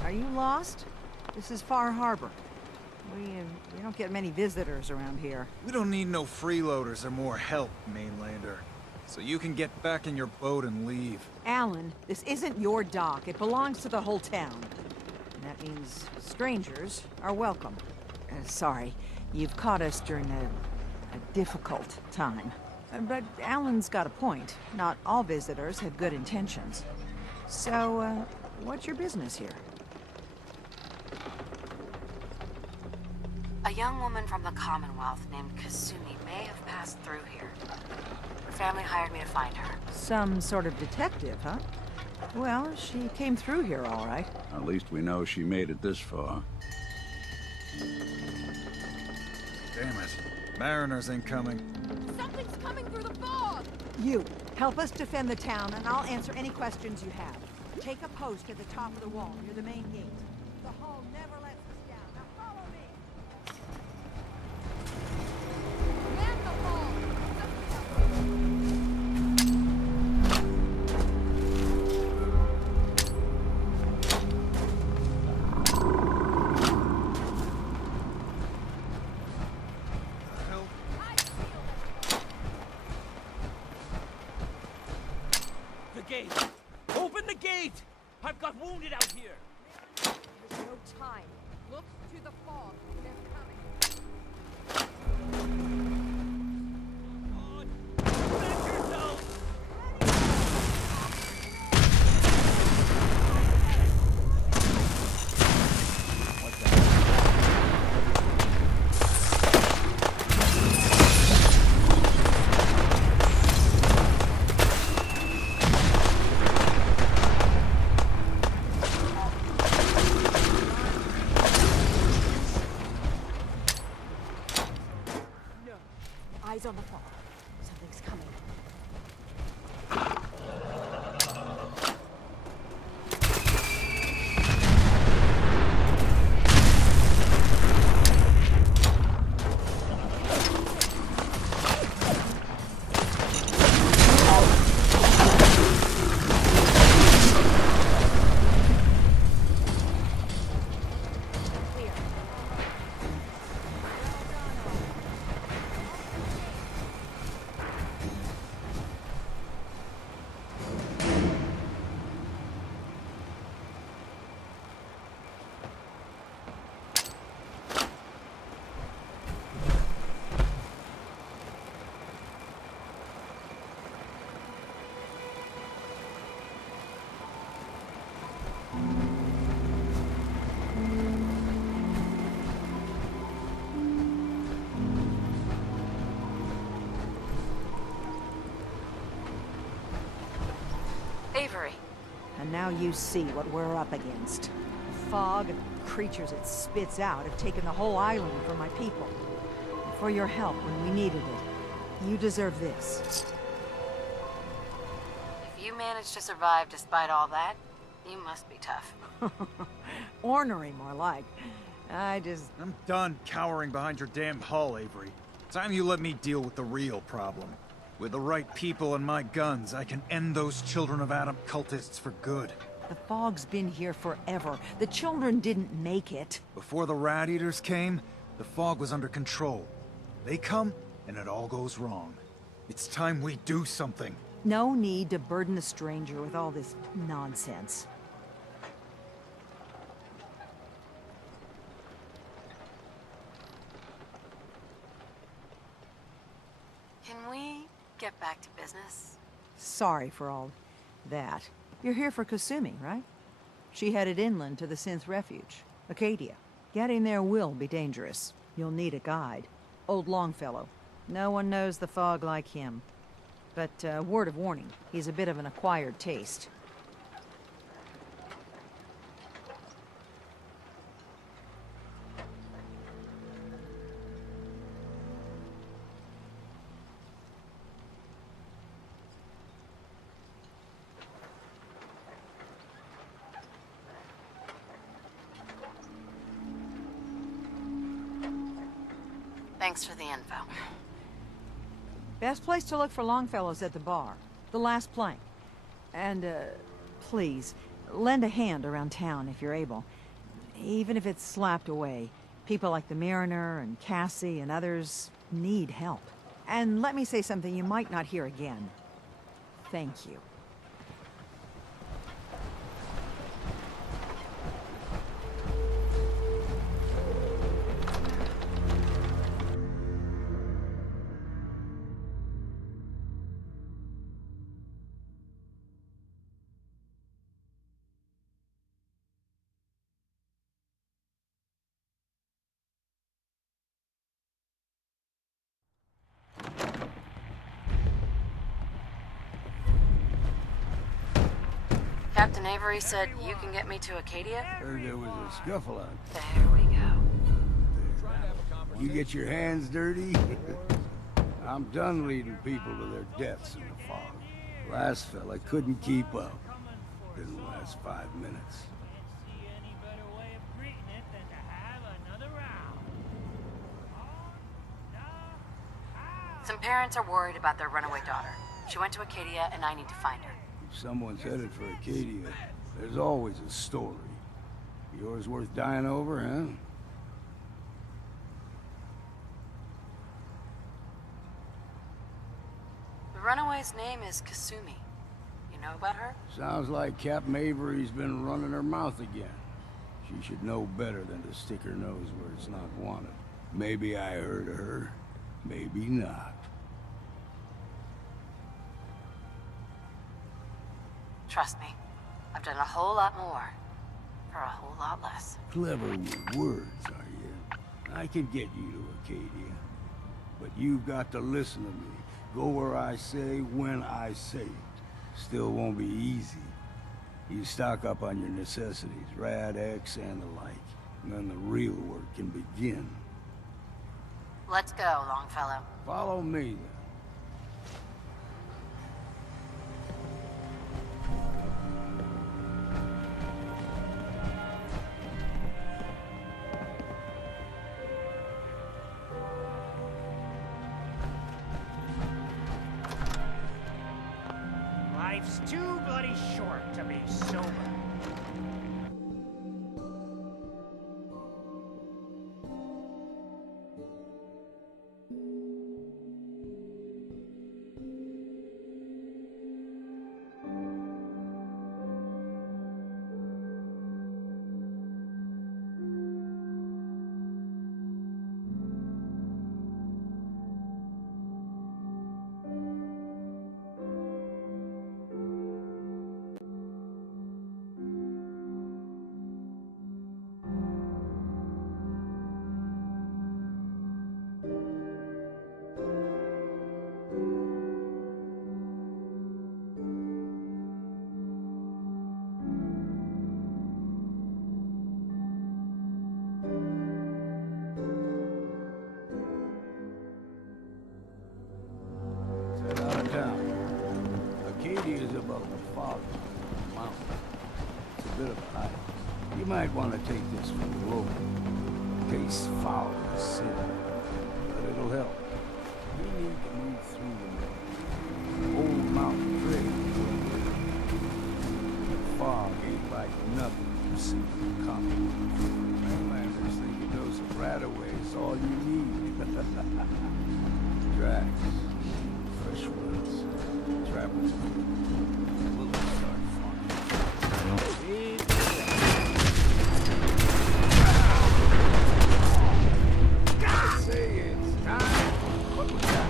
Are you lost? This is Far Harbor. We don't get many visitors around here. We don't need no freeloaders or more help, mainlander. So you can get back in your boat and leave. Alan, this isn't your dock. It belongs to the whole town. And that means strangers are welcome. Sorry, you've caught us during a difficult time. But Alan's got a point. Not all visitors have good intentions. So, what's your business here? A young woman from the Commonwealth named Kasumi may have passed through here. Her family hired me to find her. Some sort of detective, huh? Well, she came through here all right. At least we know she made it this far. Damn it. Mariners incoming. Something's coming through the fog! You, help us defend the town, and I'll answer any questions you have. Take a post at the top of the wall, near the main gate. The hall never lets us down. Now follow me! Man the hall! The gate! Open the gate! I've got wounded out here! There's no time. Look to the fog. They're coming. Defend yourself! And now you see what we're up against. The fog and the creatures it spits out have taken the whole island from my people. And for your help when we needed it, you deserve this. If you managed to survive despite all that, you must be tough. Ornery, more like. I'm done cowering behind your damn hull, Avery. Time you let me deal with the real problem. With the right people and my guns, I can end those Children of Adam cultists for good. The fog's been here forever. The children didn't make it. Before the Rat Eaters came, the fog was under control. They come, and it all goes wrong. It's time we do something. No need to burden the stranger with all this nonsense. Can we get back to business? Sorry for all that. You're here for Kasumi, right? She headed inland to the Synth Refuge, Acadia. Getting there will be dangerous. You'll need a guide. Old Longfellow. No one knows the fog like him. But, word of warning, he's a bit of an acquired taste. Thanks for the info. Best place to look for Longfellow's at the bar. The last plank. And, please, lend a hand around town if you're able. Even if it's slapped away. People like the Mariner and Cassie and others need help. And let me say something you might not hear again. Thank you. Captain Avery said you can get me to Acadia? Heard there was a scuffle out There we go. there. You get your hands dirty? I'm done leading people to their deaths in the fog. Last fella couldn't keep up. Didn't last 5 minutes. Some parents are worried about their runaway daughter. She went to Acadia, and I need to find her. If someone's headed for Acadia, there's always a story. Yours worth dying over, huh? The runaway's name is Kasumi. You know about her? Sounds like Captain Avery's been running her mouth again. She should know better than to stick her nose where it's not wanted. Maybe I heard of her, maybe not. Trust me, I've done a whole lot more for a whole lot less. Clever with words, are you? I can get you to Acadia, but you've got to listen to me. Go where I say, when I say it. Still won't be easy. You stock up on your necessities, Rad-X and the like, and then the real work can begin. Let's go, Longfellow. Follow me, then. Life's too bloody short to be sober. You might want to take this from the road. Tastes foul as sin, but it'll help. We need to move through the old mountain trail. The fog ain't like nothing you see in the common. Mainlanders think a dose of Radaway is all you need. Tracks, fresh ones, trappers. We'll start farming. Say it's time. What was that?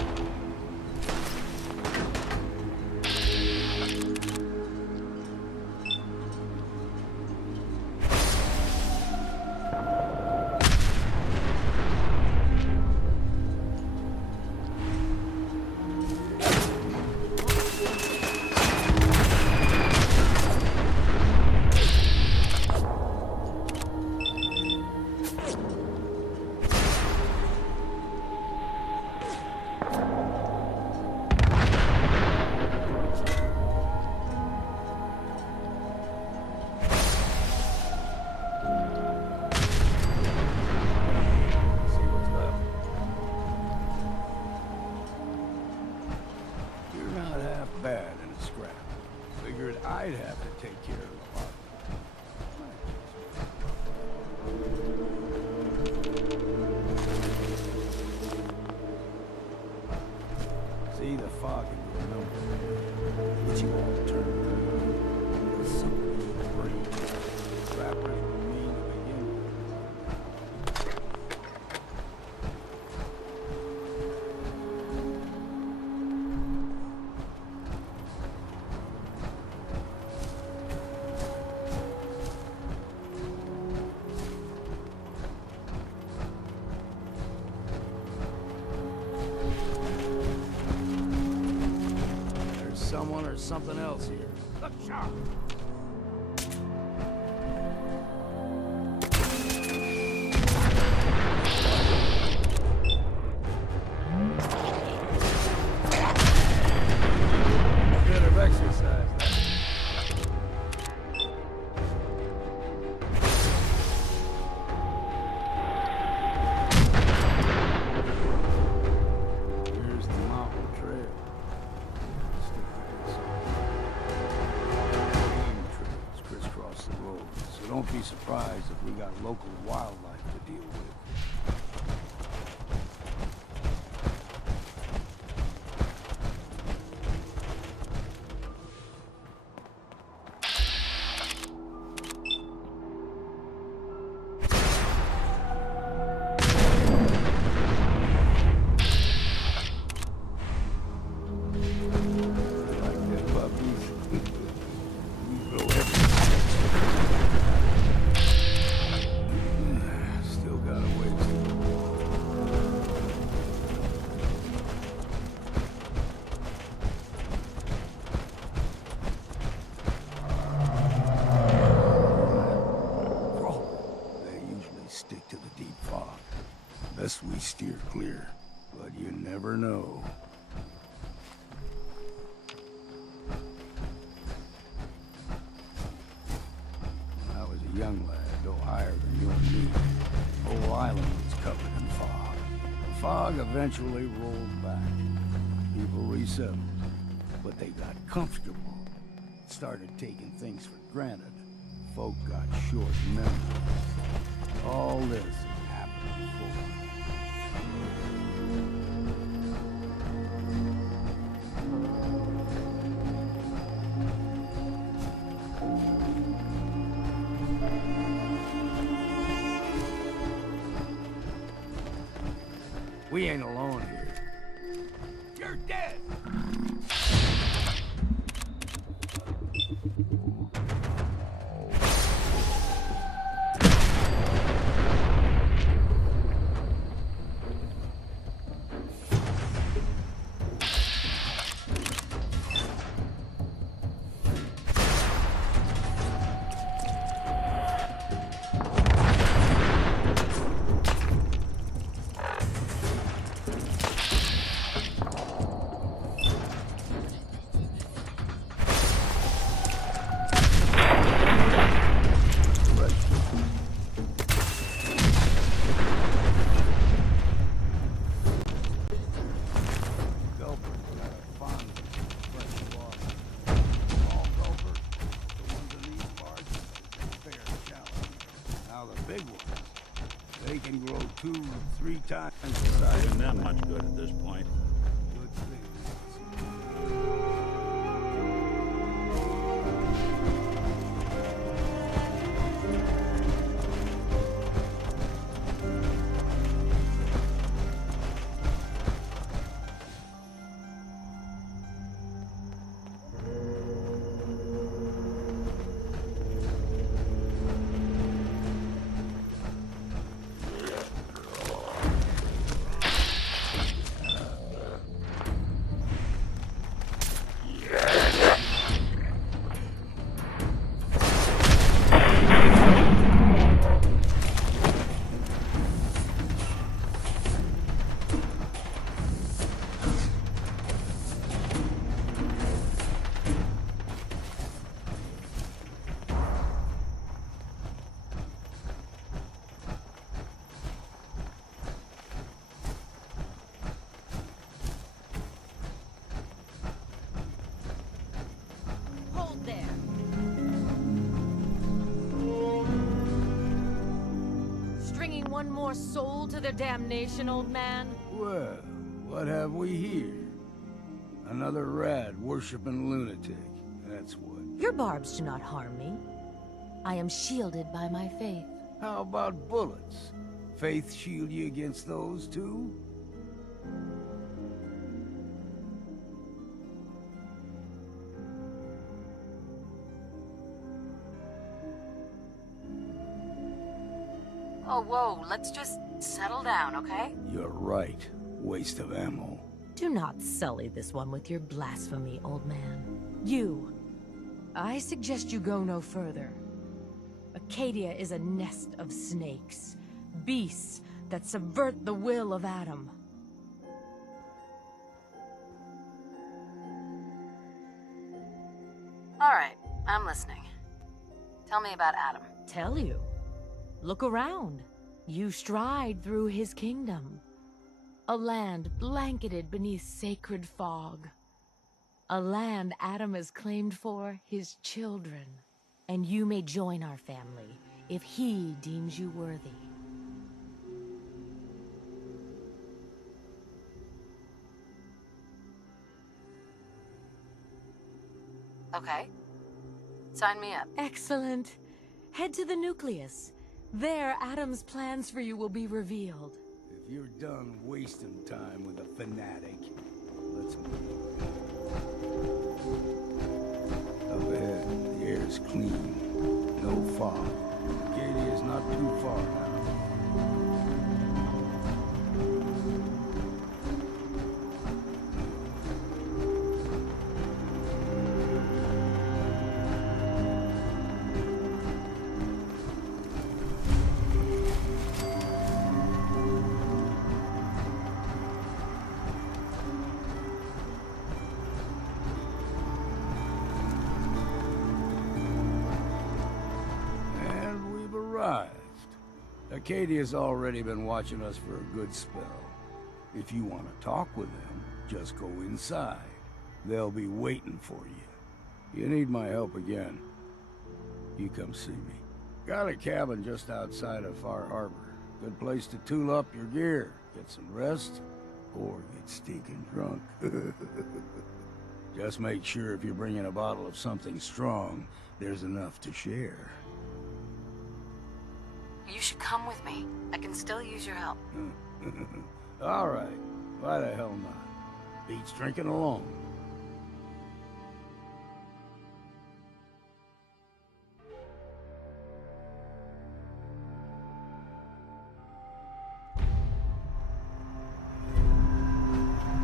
Bad in a scrap. Figured I'd have to take care of the lot. See the fog in your number. But you all turn around. There's something great. Trappers were mean to begin with. Someone or something else here. Look sharp! A bit of exercise. Here's the mountain trail. Crisscross the road, so don't be surprised if we got local wildlife to deal with. Like that puppies. We grow everything. Still got a ways to go. They usually stick to the deep fog. Best we steer clear, but you never know. When I was a young lad, no higher than you and me, the whole island was covered in fog. The fog eventually rolled back. People resettled, but they got comfortable. Started taking things for granted. Folk got short memories. All this has happened before. We ain't alone here. You're dead! Now the big ones, they can grow 2 to 3 times the size. Isn't that much good at this point? Good thing. Hold there. Stringing one more soul to their damnation, old man? Well, what have we here? Another rad worshipping lunatic. That's what. Your barbs do not harm me. I am shielded by my faith. How about bullets? Faith shield you against those too? Oh, whoa, let's just settle down, okay? You're right. Waste of ammo. Do not sully this one with your blasphemy, old man. You. I suggest you go no further. Acadia is a nest of snakes. Beasts that subvert the will of Adam. All right, I'm listening. Tell me about Adam. Tell you. Look around. You stride through his kingdom. A land blanketed beneath sacred fog. A land Adam has claimed for his children. And you may join our family if he deems you worthy. Okay. Sign me up. Excellent. Head to the nucleus. There, Adam's plans for you will be revealed. If you're done wasting time with a fanatic, let's move. Up ahead, the air's clean. No fog. Acadia's not too far now. Acadia's already been watching us for a good spell. If you want to talk with them, just go inside. They'll be waiting for you. You need my help again, you come see me. Got a cabin just outside of Far Harbor. Good place to tool up your gear, get some rest, or get stinking drunk. Just make sure if you're bringing a bottle of something strong, there's enough to share. You should come with me. I can still use your help. All right. Why the hell not? Beats drinking alone.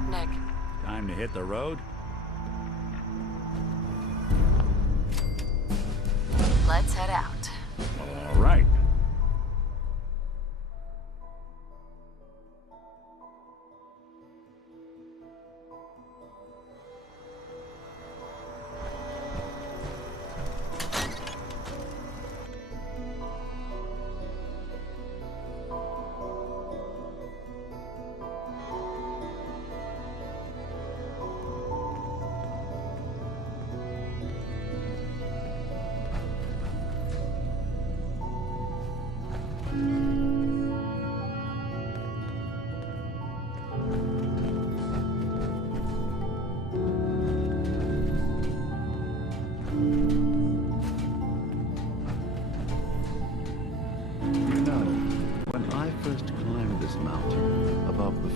Nick. Time to hit the road? Let's head out. All right.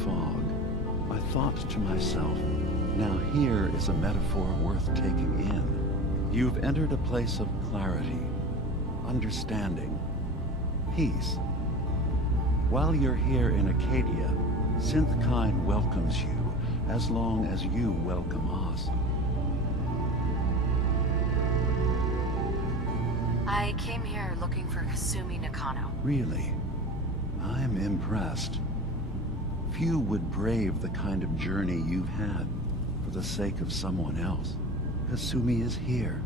fog, I thought to myself, now here is a metaphor worth taking in. You've entered a place of clarity, understanding, peace. While you're here in Acadia, Synthkind welcomes you as long as you welcome us. I came here looking for Kasumi Nakano. Really? I'm impressed. Few would brave the kind of journey you've had for the sake of someone else. Kasumi is here.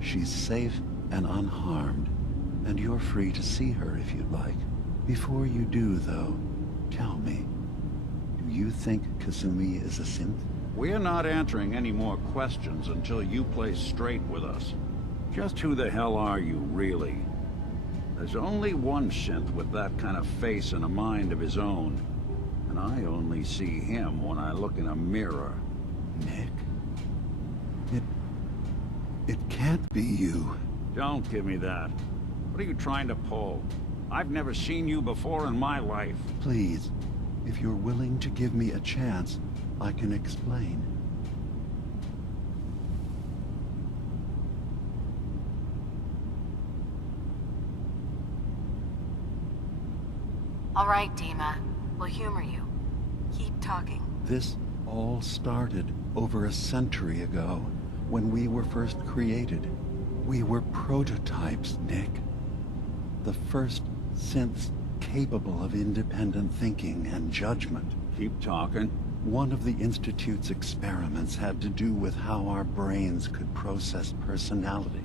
She's safe and unharmed, and you're free to see her if you'd like. Before you do, though, tell me, do you think Kasumi is a synth? We're not answering any more questions until you play straight with us. Just who the hell are you, really? There's only one synth with that kind of face and a mind of his own, and I only see him when I look in a mirror. Nick? It can't be you. Don't give me that. What are you trying to pull? I've never seen you before in my life. Please, if you're willing to give me a chance, I can explain. All right, Dima. We'll humor you. Keep talking. This all started over a century ago, when we were first created. We were prototypes, Nick. The first synths capable of independent thinking and judgment. Keep talking. One of the Institute's experiments had to do with how our brains could process personality.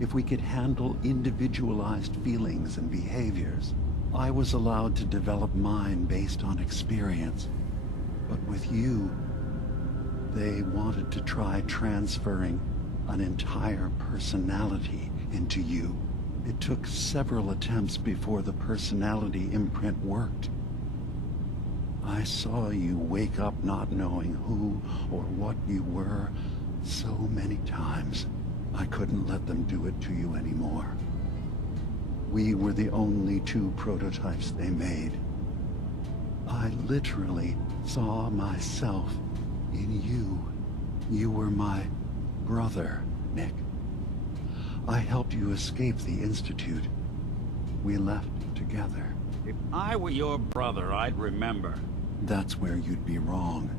If we could handle individualized feelings and behaviors, I was allowed to develop mine based on experience. But with you, they wanted to try transferring an entire personality into you. It took several attempts before the personality imprint worked. I saw you wake up not knowing who or what you were so many times. I couldn't let them do it to you anymore. We were the only two prototypes they made. I literally saw myself in you. You were my brother, Nick. I helped you escape the Institute. We left together. If I were your brother, I'd remember. That's where you'd be wrong.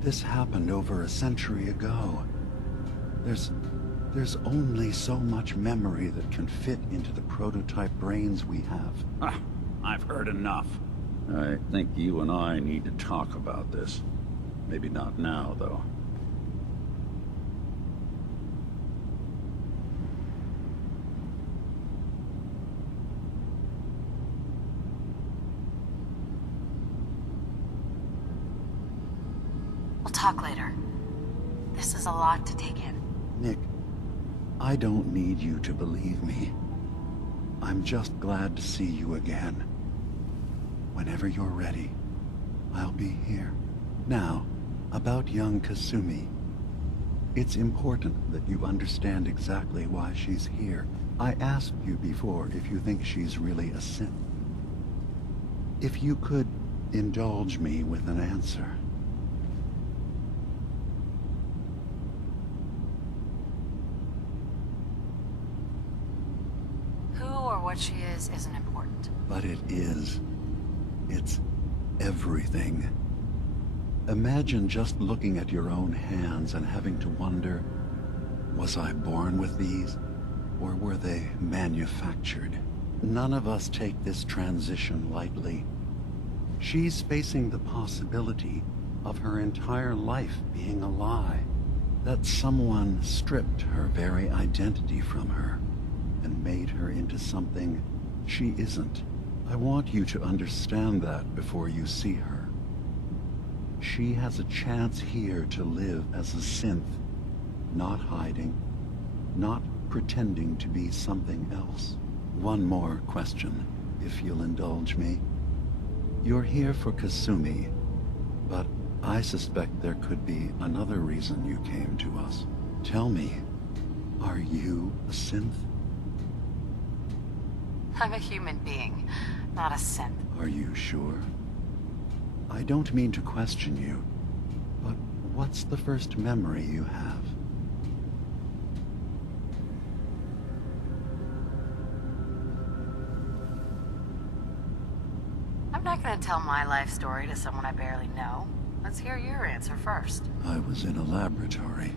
This happened over a century ago. There's only so much memory that can fit into the prototype brains we have. I've heard enough. I think you and I need to talk about this. Maybe not now, though. We'll talk later. This is a lot to take in. Nick, I don't need you to believe me. I'm just glad to see you again. Whenever you're ready, I'll be here. Now, about young Kasumi. It's important that you understand exactly why she's here. I asked you before if you think she's really a synth. If you could indulge me with an answer. Who or what she is isn't important. But it is. It's everything. Imagine just looking at your own hands and having to wonder, was I born with these, or were they manufactured? None of us take this transition lightly. She's facing the possibility of her entire life being a lie, that someone stripped her very identity from her and made her into something she isn't. I want you to understand that before you see her. She has a chance here to live as a synth, not hiding, not pretending to be something else. One more question, if you'll indulge me. You're here for Kasumi, but I suspect there could be another reason you came to us. Tell me, are you a synth? I'm a human being, not a synth. Are you sure? I don't mean to question you, but what's the first memory you have? I'm not gonna tell my life story to someone I barely know. Let's hear your answer first. I was in a laboratory.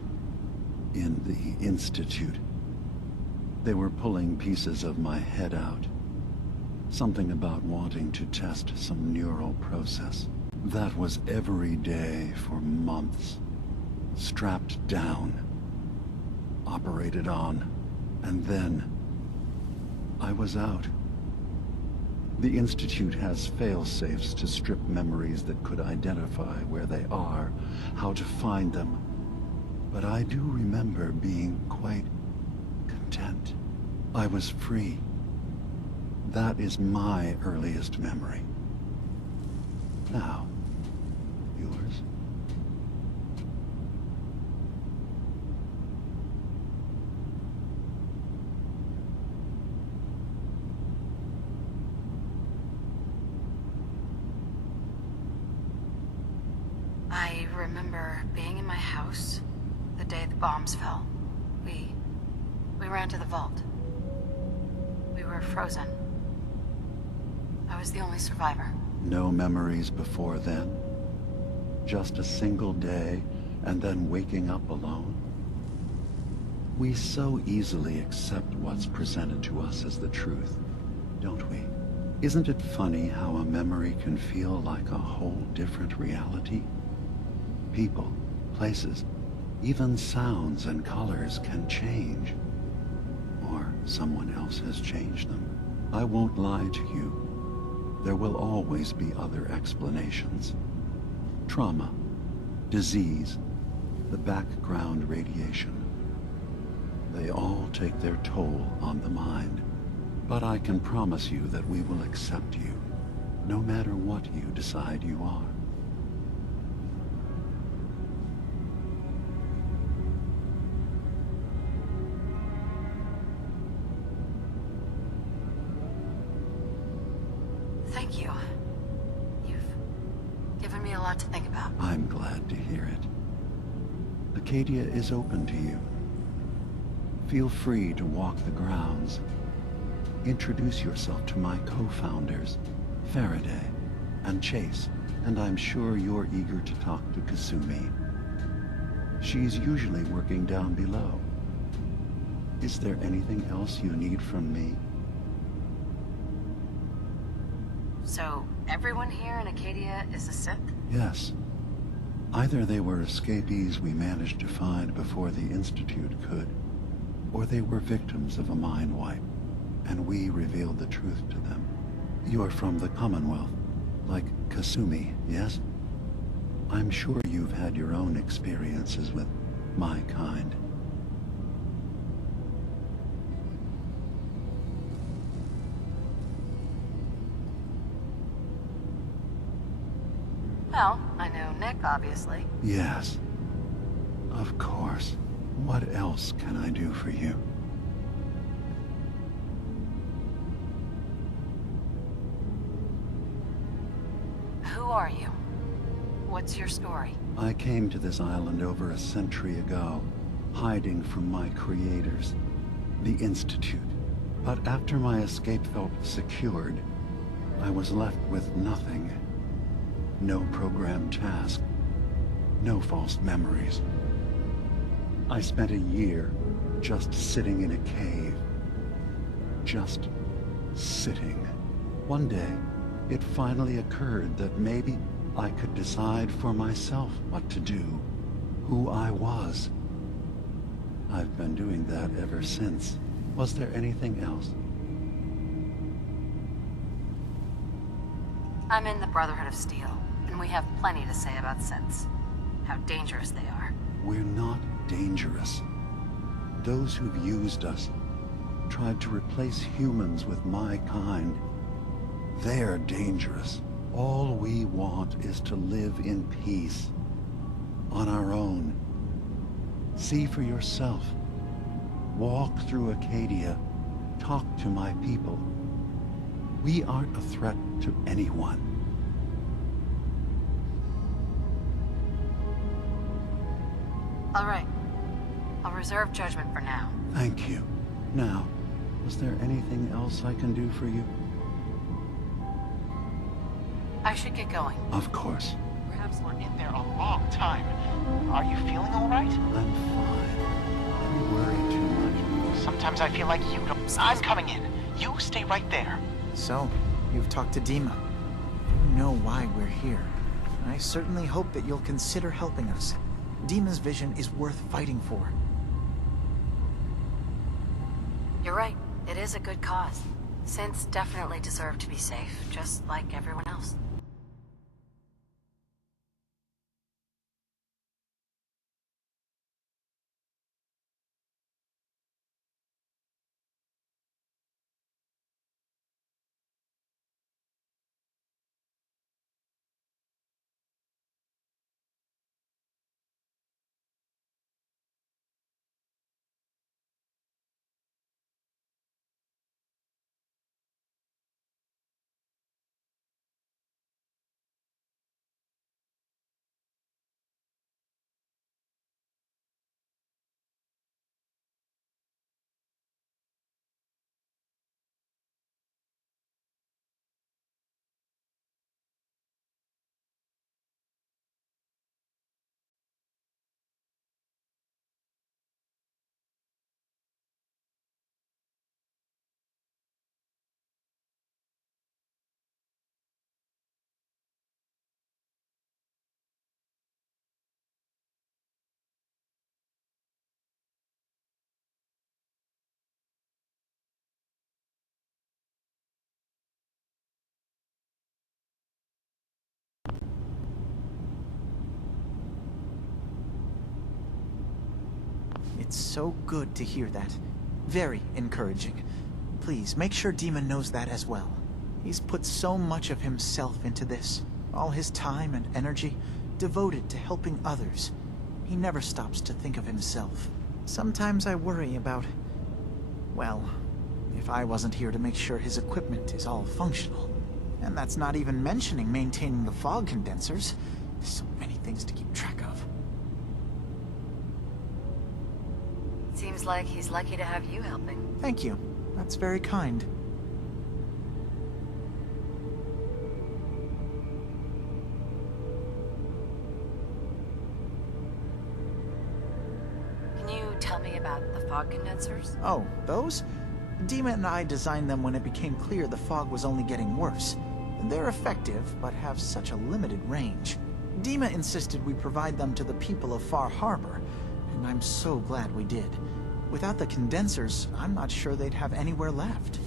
In the Institute. They were pulling pieces of my head out. Something about wanting to test some neural process. That was every day for months. Strapped down. Operated on. And then I was out. The Institute has fail-safes to strip memories that could identify where they are, how to find them. But I do remember being quite content. I was free. That is my earliest memory. Now, yours? I remember being in my house the day the bombs fell. We ran to the vault. We were frozen. I was the only survivor. No memories before then? Just a single day, and then waking up alone? We so easily accept what's presented to us as the truth, don't we? Isn't it funny how a memory can feel like a whole different reality? People, places, even sounds and colors can change. Or someone else has changed them. I won't lie to you. There will always be other explanations. Trauma, disease, the background radiation. They all take their toll on the mind. But I can promise you that we will accept you, no matter what you decide you are. Thank you. You've given me a lot to think about. I'm glad to hear it. Acadia is open to you. Feel free to walk the grounds. Introduce yourself to my co-founders, Faraday and Chase, and I'm sure you're eager to talk to Kasumi. She's usually working down below. Is there anything else you need from me? So, everyone here in Acadia is a Sith? Yes. Either they were escapees we managed to find before the Institute could, or they were victims of a mind wipe, and we revealed the truth to them. You're from the Commonwealth, like Kasumi, yes? I'm sure you've had your own experiences with my kind. Well, I know Nick, obviously. Yes. Of course. What else can I do for you? Who are you? What's your story? I came to this island over a century ago, hiding from my creators, the Institute. But after my escape felt secured, I was left with nothing. No programmed task. No false memories. I spent a year just sitting in a cave. Just sitting. One day, it finally occurred that maybe I could decide for myself what to do, who I was. I've been doing that ever since. Was there anything else? I'm in the Brotherhood of Steel, and we have plenty to say about Siths. How dangerous they are. We're not dangerous. Those who've used us, tried to replace humans with my kind, they're dangerous. All we want is to live in peace, on our own. See for yourself. Walk through Acadia. Talk to my people. We aren't a threat to anyone. All right. I'll reserve judgment for now. Thank you. Now, is there anything else I can do for you? I should get going. Of course. Perhaps we're in there a long time. Are you feeling all right? I'm fine. Don't worry too much. Sometimes I feel like you don't... I'm coming in. You stay right there. So, you've talked to Dima. You know why we're here. I certainly hope that you'll consider helping us. Dima's vision is worth fighting for. You're right. It is a good cause. Synths definitely deserve to be safe, just like everyone else. It's so good to hear that. Very encouraging. Please, make sure Dima knows that as well. He's put so much of himself into this. All his time and energy devoted to helping others. He never stops to think of himself. Sometimes I worry about... well, if I wasn't here to make sure his equipment is all functional. And that's not even mentioning maintaining the fog condensers. So many things to keep track of. Seems like he's lucky to have you helping. Thank you. That's very kind. Can you tell me about the fog condensers? Oh, those? Dima and I designed them when it became clear the fog was only getting worse. They're effective, but have such a limited range. Dima insisted we provide them to the people of Far Harbor, and I'm so glad we did. Without the condensers, I'm not sure they'd have anywhere left.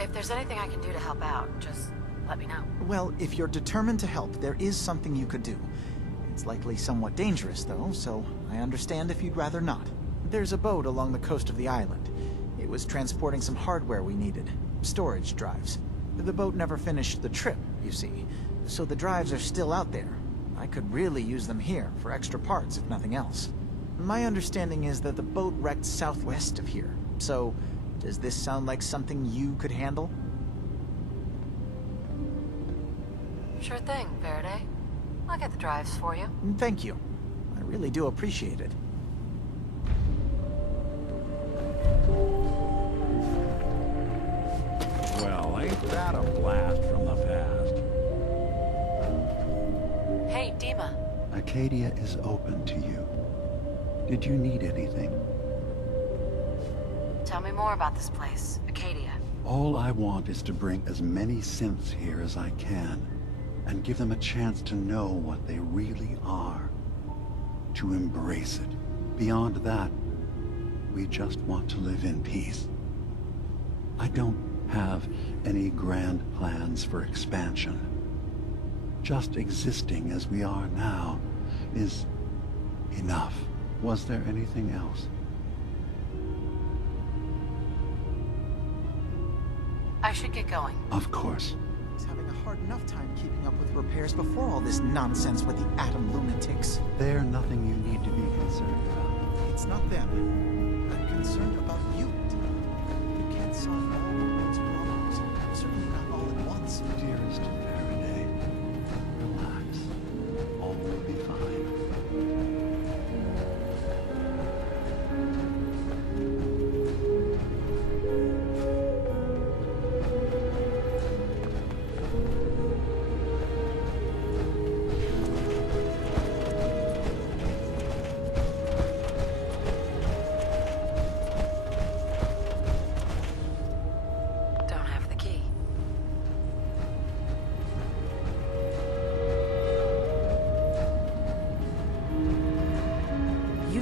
If there's anything I can do to help out, just let me know. Well, if you're determined to help, there is something you could do. It's likely somewhat dangerous, though, so I understand if you'd rather not. There's a boat along the coast of the island. It was transporting some hardware we needed. Storage drives. The boat never finished the trip, you see, so the drives are still out there. I could really use them here for extra parts, if nothing else. My understanding is that the boat wrecked southwest of here, so does this sound like something you could handle? Sure thing, Faraday. I'll get the drives for you. Thank you. I really do appreciate it. Well, ain't that a blast from the past? Hey, Dima. Acadia is open to you. Did you need anything? Tell me more about this place, Acadia. All I want is to bring as many synths here as I can, and give them a chance to know what they really are. To embrace it. Beyond that, we just want to live in peace. I don't have any grand plans for expansion. Just existing as we are now is enough. Was there anything else? I should get going. Of course. I was having a hard enough time keeping up with repairs before all this nonsense with the atom lunatics. They're nothing you need to be concerned about. It's not them. I'm concerned about you. You can't solve all the world's problems. Certainly not all at once. Dearest Faraday, relax. All will be fine.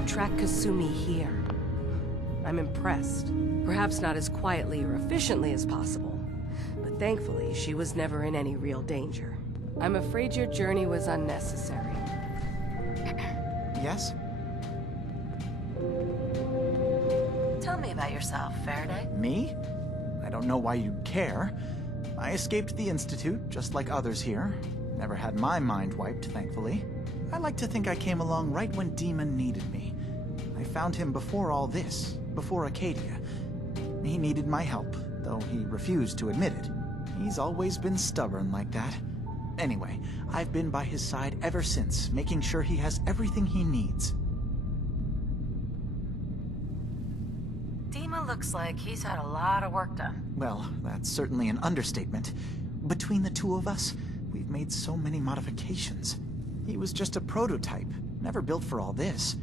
Track Kasumi here. I'm impressed. Perhaps not as quietly or efficiently as possible, but thankfully she was never in any real danger. I'm afraid your journey was unnecessary. Yes? Tell me about yourself, Faraday. Me? I don't know why you'd care. I escaped the Institute, just like others here. Never had my mind wiped, thankfully. I like to think I came along right when Demon needed me. I found him before all this, before Acadia. He needed my help, though he refused to admit it. He's always been stubborn like that. Anyway, I've been by his side ever since, making sure he has everything he needs. Dima looks like he's had a lot of work done. Well, that's certainly an understatement. Between the two of us, we've made so many modifications. He was just a prototype, never built for all this.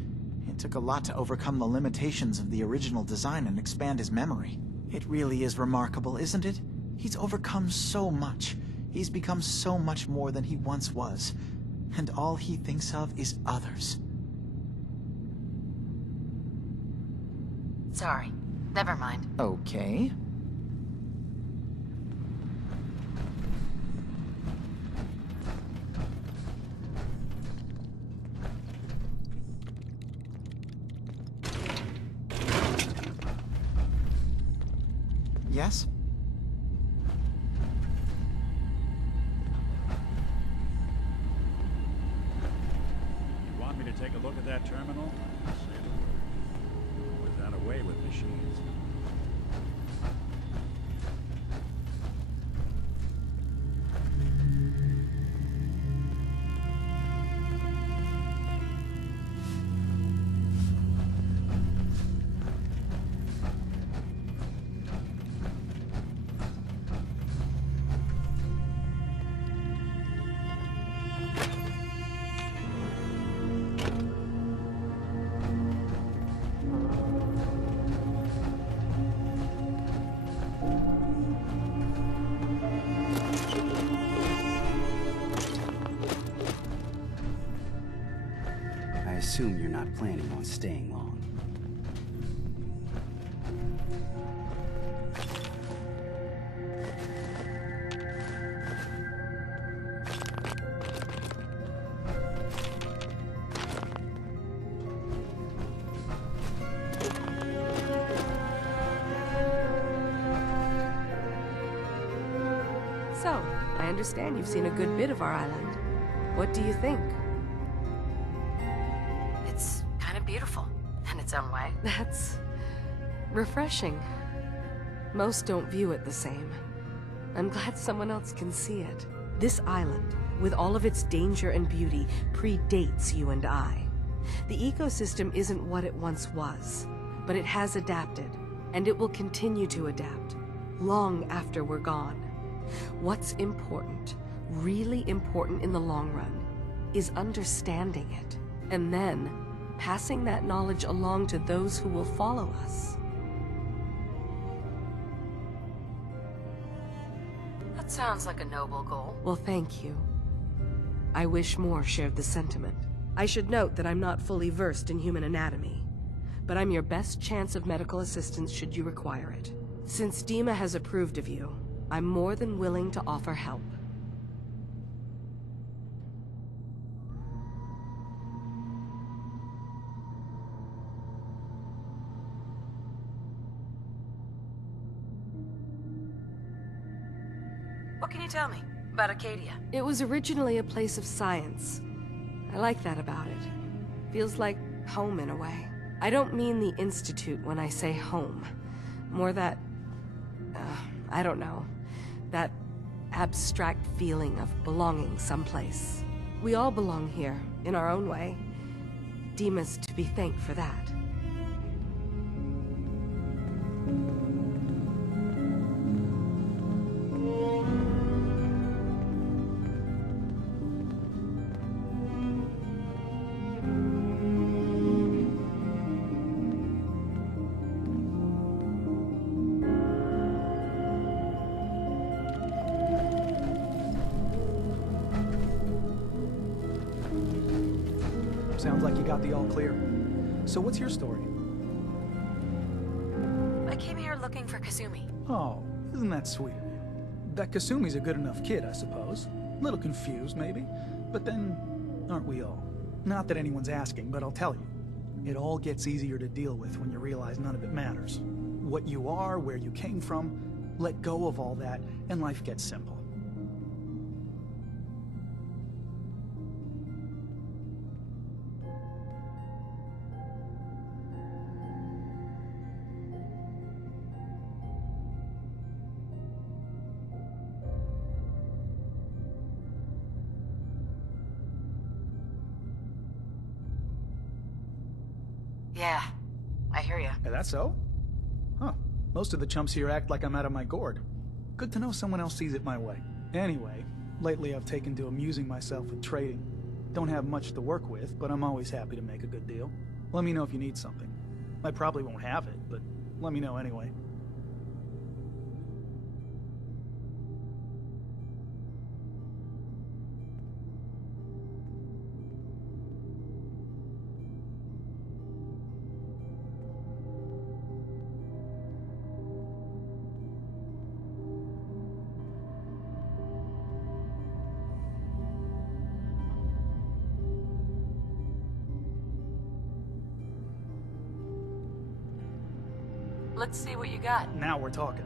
It took a lot to overcome the limitations of the original design and expand his memory. It really is remarkable, isn't it? He's overcome so much. He's become so much more than he once was. And all he thinks of is others. Sorry. Never mind. Okay. Yes? You want me to take a look at that terminal? Say the word. We've done away with machines. I assume you're not planning on staying long. So, I understand you've seen a good bit of our island. What do you think? It's kind of beautiful, in its own way. That's refreshing. Most don't view it the same. I'm glad someone else can see it. This island, with all of its danger and beauty, predates you and I. The ecosystem isn't what it once was, but it has adapted, and it will continue to adapt, long after we're gone. What's important, really important in the long run, is understanding it, and then passing that knowledge along to those who will follow us. That sounds like a noble goal. Well, thank you. I wish more shared the sentiment. I should note that I'm not fully versed in human anatomy, but I'm your best chance of medical assistance should you require it. Since Dima has approved of you, I'm more than willing to offer help. What can you tell me about Acadia? It was originally a place of science. I like that about it. Feels like home in a way. I don't mean the Institute when I say home. More that... I don't know. That abstract feeling of belonging someplace. We all belong here, in our own way. Dima's to be thanked for that. Sounds like you got the all clear. So what's your story? I came here looking for Kasumi. Oh, isn't that sweet of you? That Kasumi's a good enough kid, I suppose. A little confused, maybe. But then, aren't we all? Not that anyone's asking, but I'll tell you. It all gets easier to deal with when you realize none of it matters. What you are, where you came from, let go of all that, and life gets simple. Yeah, I hear ya. Is that so? Huh. Most of the chumps here act like I'm out of my gourd. Good to know someone else sees it my way. Anyway, lately I've taken to amusing myself with trading. Don't have much to work with, but I'm always happy to make a good deal. Let me know if you need something. I probably won't have it, but let me know anyway. Let's see what you got. Now we're talking.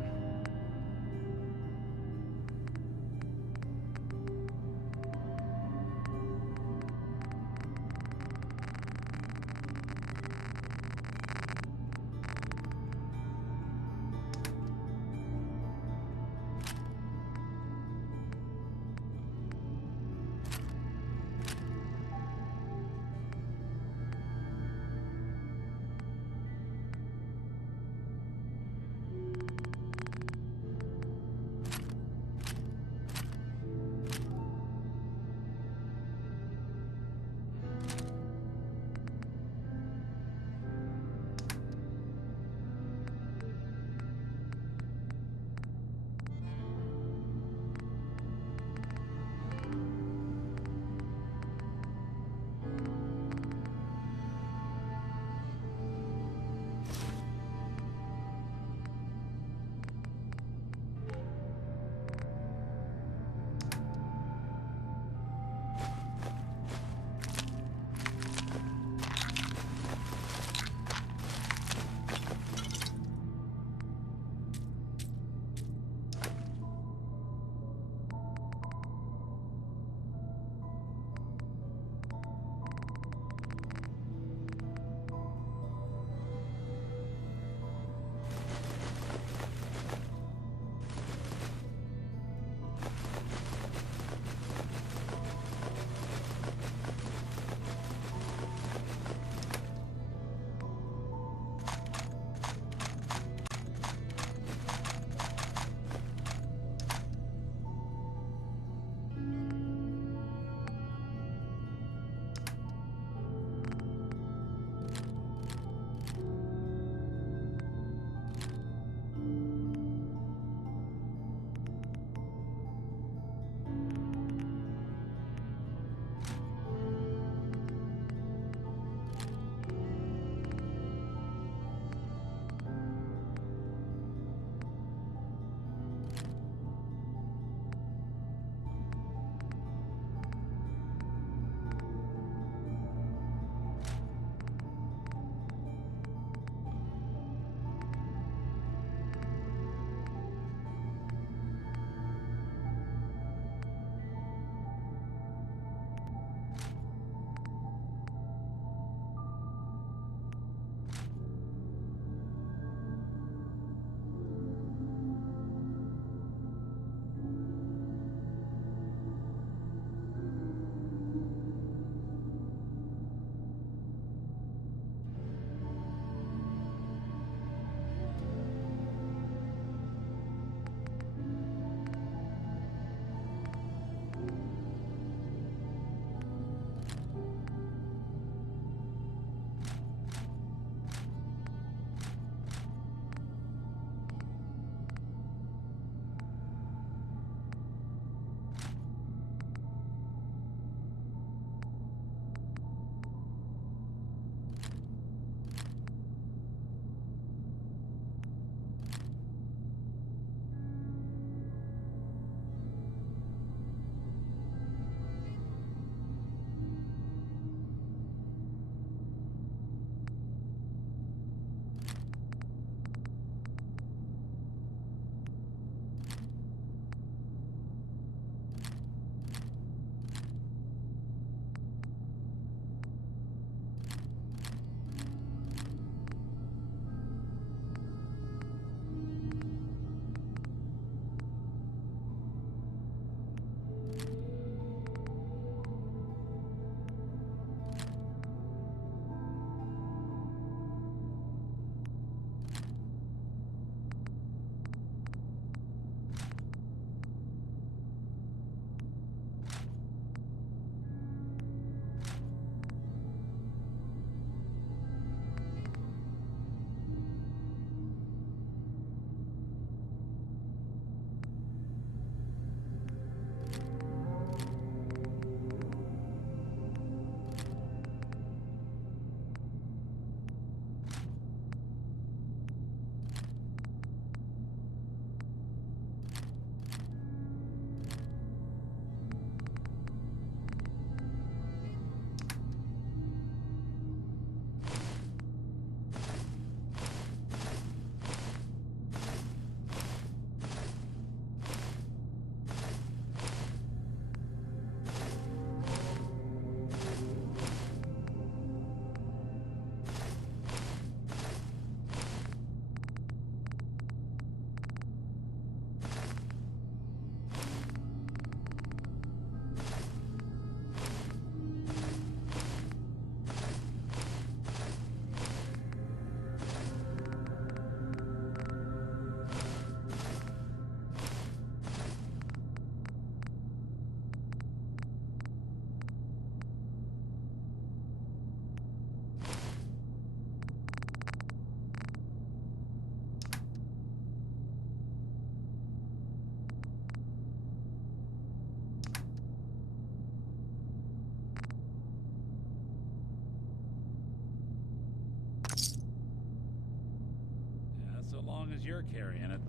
her carrying it.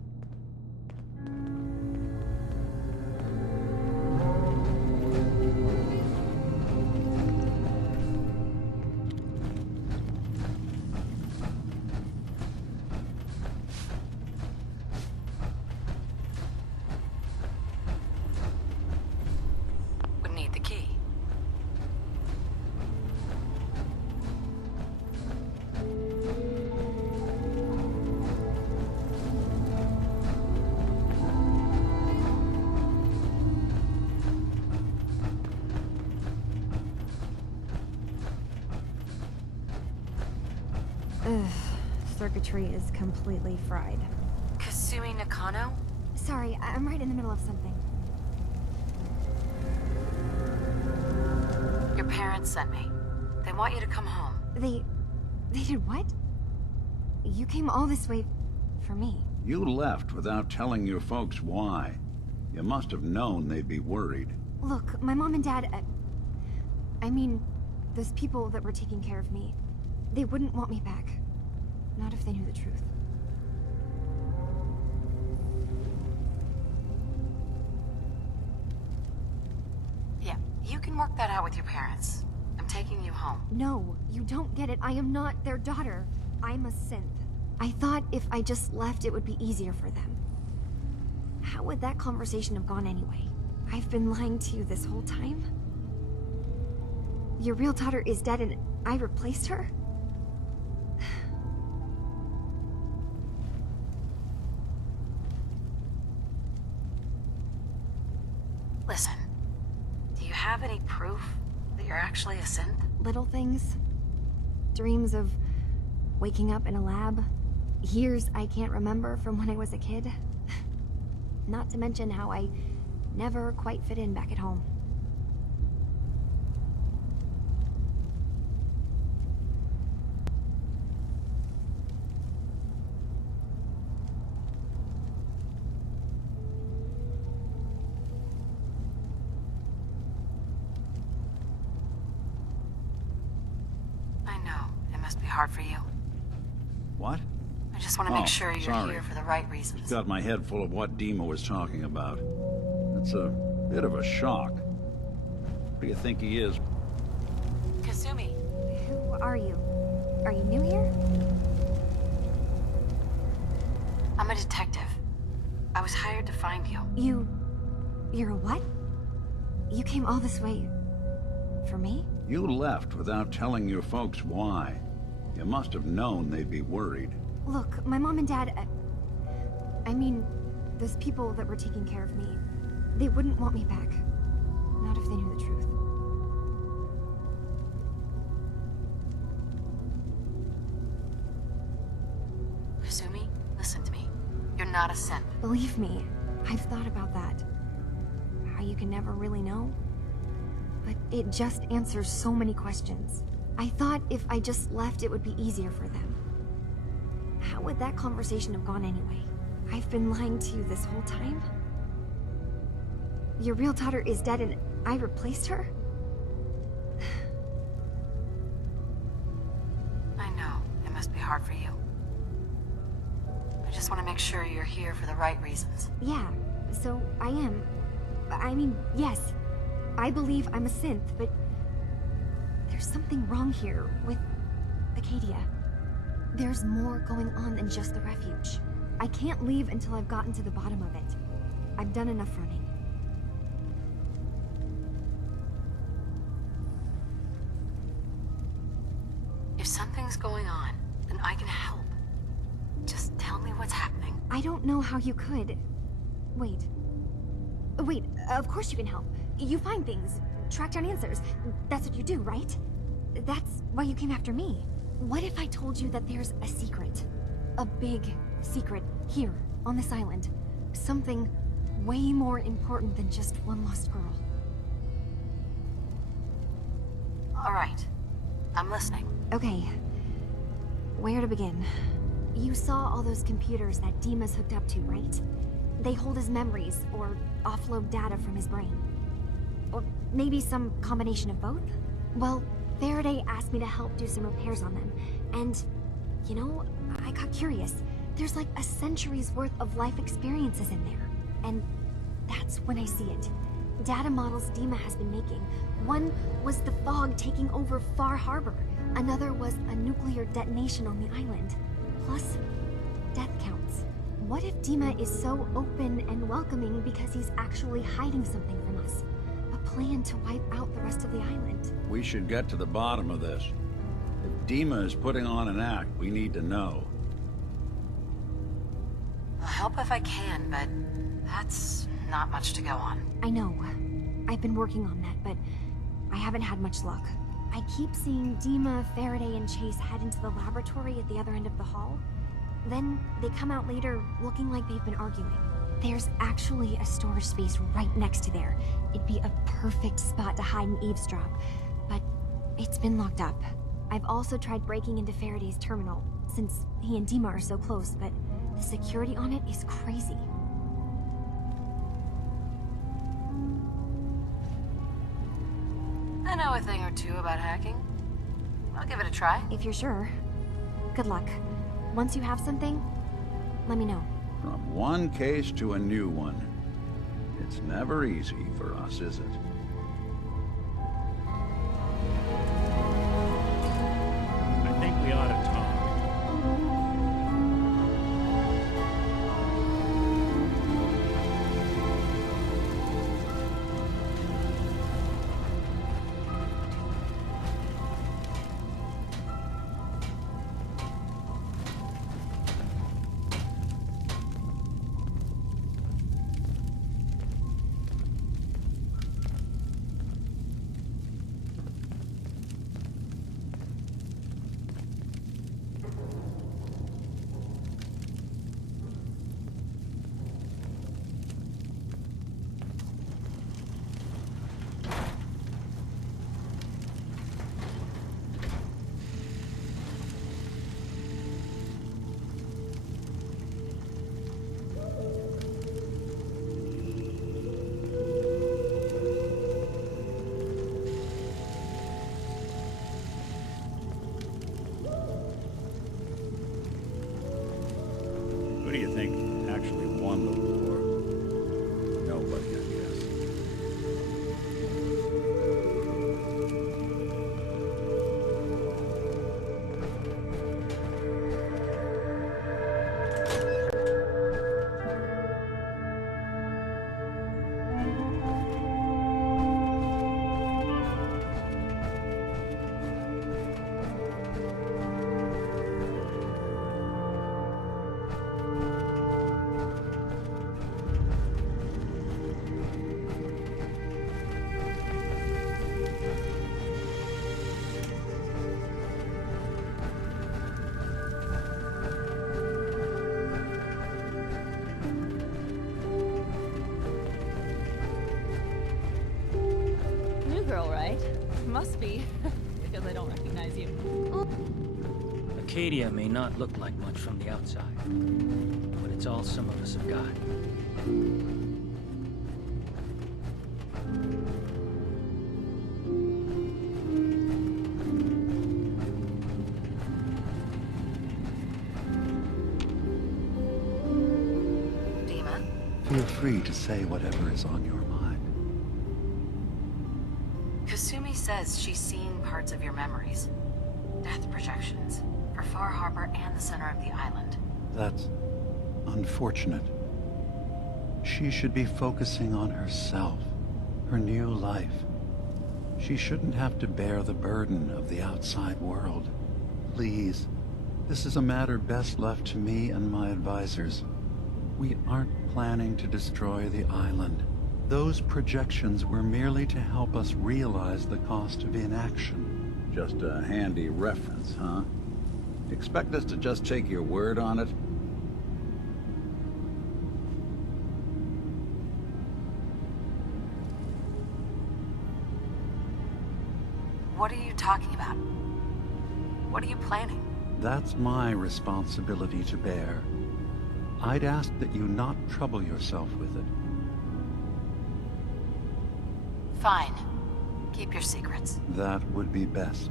Would need the key. Ugh, circuitry is completely fried. Kasumi Nakano? Sorry, I'm right in the middle of something. Your parents sent me. They want you to come home. They did what? You came all this way for me. You left without telling your folks why. You must have known they'd be worried. Look, my mom and dad, I mean, those people that were taking care of me, they wouldn't want me back. Not if they knew the truth. Yeah, you can work that out with your parents. I'm taking you home. No, you don't get it. I am not their daughter. I'm a synth. I thought if I just left, it would be easier for them. How would that conversation have gone anyway? I've been lying to you this whole time? Your real daughter is dead and I replaced her? Listen, do you have any proof that you're actually a synth? Little things. Dreams of waking up in a lab. Years I can't remember from when I was a kid. Not to mention how I never quite fit in back at home. I know, it must be hard for you. What? I just want to make sure you're sorry. here for the right reasons. Just got my head full of what Dima was talking about. It's a bit of a shock. What do you think he is? Kasumi. Who are you? Are you new here? I'm a detective. I was hired to find you. You're a what? You came all this way for me? You left without telling your folks why. You must have known they'd be worried. Look, my mom and dad, I mean, those people that were taking care of me, they wouldn't want me back. Not if they knew the truth. Kasumi, listen to me. You're not a synth. Believe me, I've thought about that. How you can never really know. But it just answers so many questions. I thought if I just left, it would be easier for them. How would that conversation have gone anyway? I've been lying to you this whole time? Your real daughter is dead and I replaced her? I know, it must be hard for you. I just want to make sure you're here for the right reasons. Yeah, so I am. I mean, yes. I believe I'm a synth, but there's something wrong here with Acadia. There's more going on than just the refuge. I can't leave until I've gotten to the bottom of it. I've done enough running. If something's going on, then I can help. Just tell me what's happening. I don't know how you could. Wait. Wait, of course you can help. You find things, track down answers. That's what you do, right? That's why you came after me. What if I told you that there's a secret? A big secret here, on this island. Something way more important than just one lost girl. All right, I'm listening. Okay, where to begin? You saw all those computers that Dima's hooked up to, right? They hold his memories, or offload data from his brain. Or maybe some combination of both? Well, Faraday asked me to help do some repairs on them, and, you know, I got curious. There's like a century's worth of life experiences in there. And that's when I see it. Data models Dima has been making. One was the fog taking over Far Harbor. Another was a nuclear detonation on the island. Plus, death counts. What if Dima is so open and welcoming because he's actually hiding something from us? A plan to wipe out the rest of the island. We should get to the bottom of this. If Dima is putting on an act, we need to know. I'll help if I can, but that's not much to go on. I know. I've been working on that, but I haven't had much luck. I keep seeing Dima, Faraday, and Chase head into the laboratory at the other end of the hall. Then they come out later looking like they've been arguing. There's actually a storage space right next to there. It'd be a perfect spot to hide and eavesdrop, but it's been locked up. I've also tried breaking into Faraday's terminal, since he and Dima are so close, but the security on it is crazy. I know a thing or two about hacking. I'll give it a try. If you're sure. Good luck. Once you have something, let me know. From one case to a new one. It's never easy for us, is it? I think we ought to talk. Who do you think actually won the war? Nobody, I guess. Girl, right? Must be, because I don't recognize you. Acadia may not look like much from the outside, but it's all some of us have got. Dima? Feel free to say whatever is on your mind. Kasumi says she's seen parts of your memories. Death projections. For Far Harbor and the center of the island. That's unfortunate. She should be focusing on herself, her new life. She shouldn't have to bear the burden of the outside world. Please, this is a matter best left to me and my advisors. We aren't planning to destroy the island. Those projections were merely to help us realize the cost of inaction. Just a handy reference, huh? Expect us to just take your word on it? What are you talking about? What are you planning? That's my responsibility to bear. I'd ask that you not trouble yourself with it. Fine. Keep your secrets. That would be best.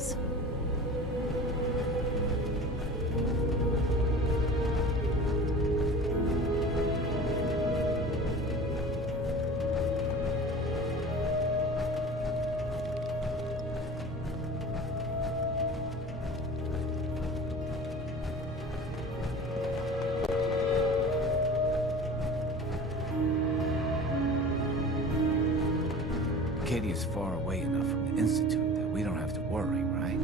is. Acadia's far away enough from the Institute that we don't have to worry, right?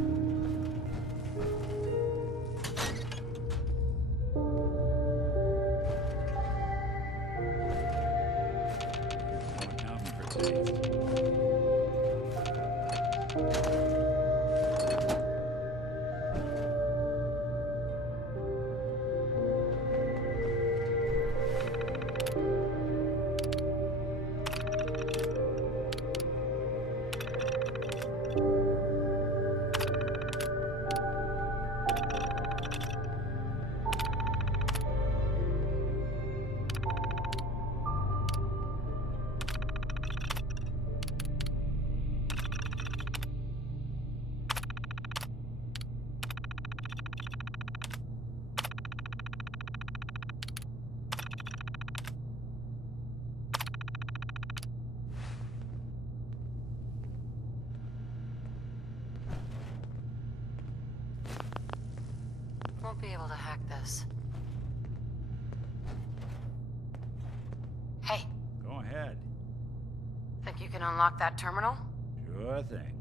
Won't be able to hack this. Hey. Go ahead. Think you can unlock that terminal? Sure thing.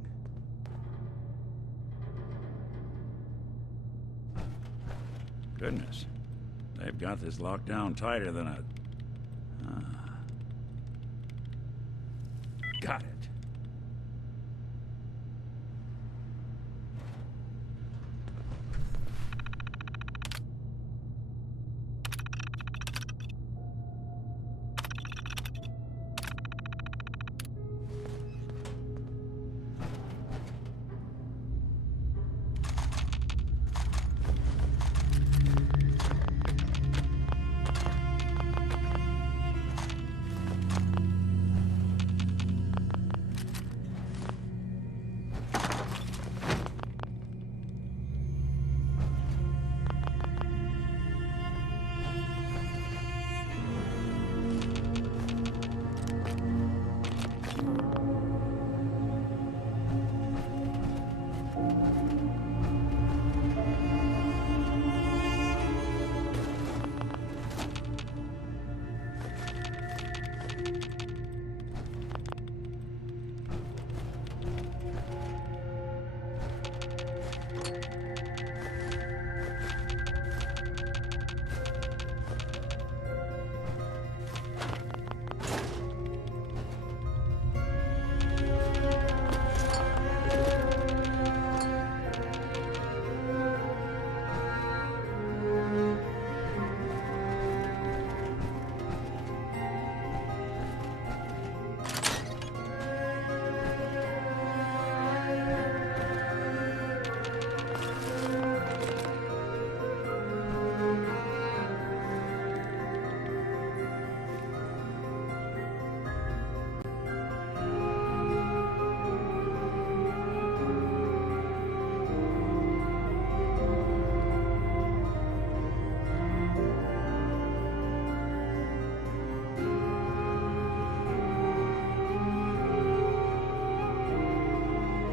Goodness. They've got this locked down tighter than a... Got it.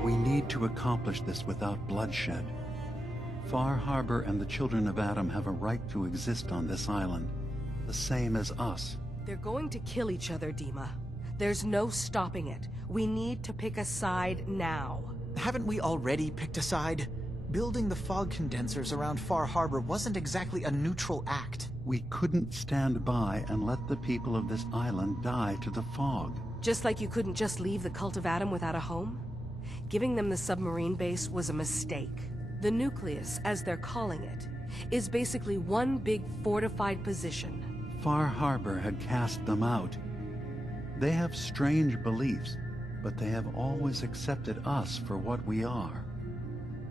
We need to accomplish this without bloodshed. Far Harbor and the children of Adam have a right to exist on this island, the same as us. They're going to kill each other, Dima. There's no stopping it. We need to pick a side now. Haven't we already picked a side? Building the fog condensers around Far Harbor wasn't exactly a neutral act. We couldn't stand by and let the people of this island die to the fog. Just like you couldn't just leave the Cult of Adam without a home? Giving them the submarine base was a mistake. The nucleus, as they're calling it, is basically one big fortified position. Far Harbor had cast them out. They have strange beliefs, but they have always accepted us for what we are.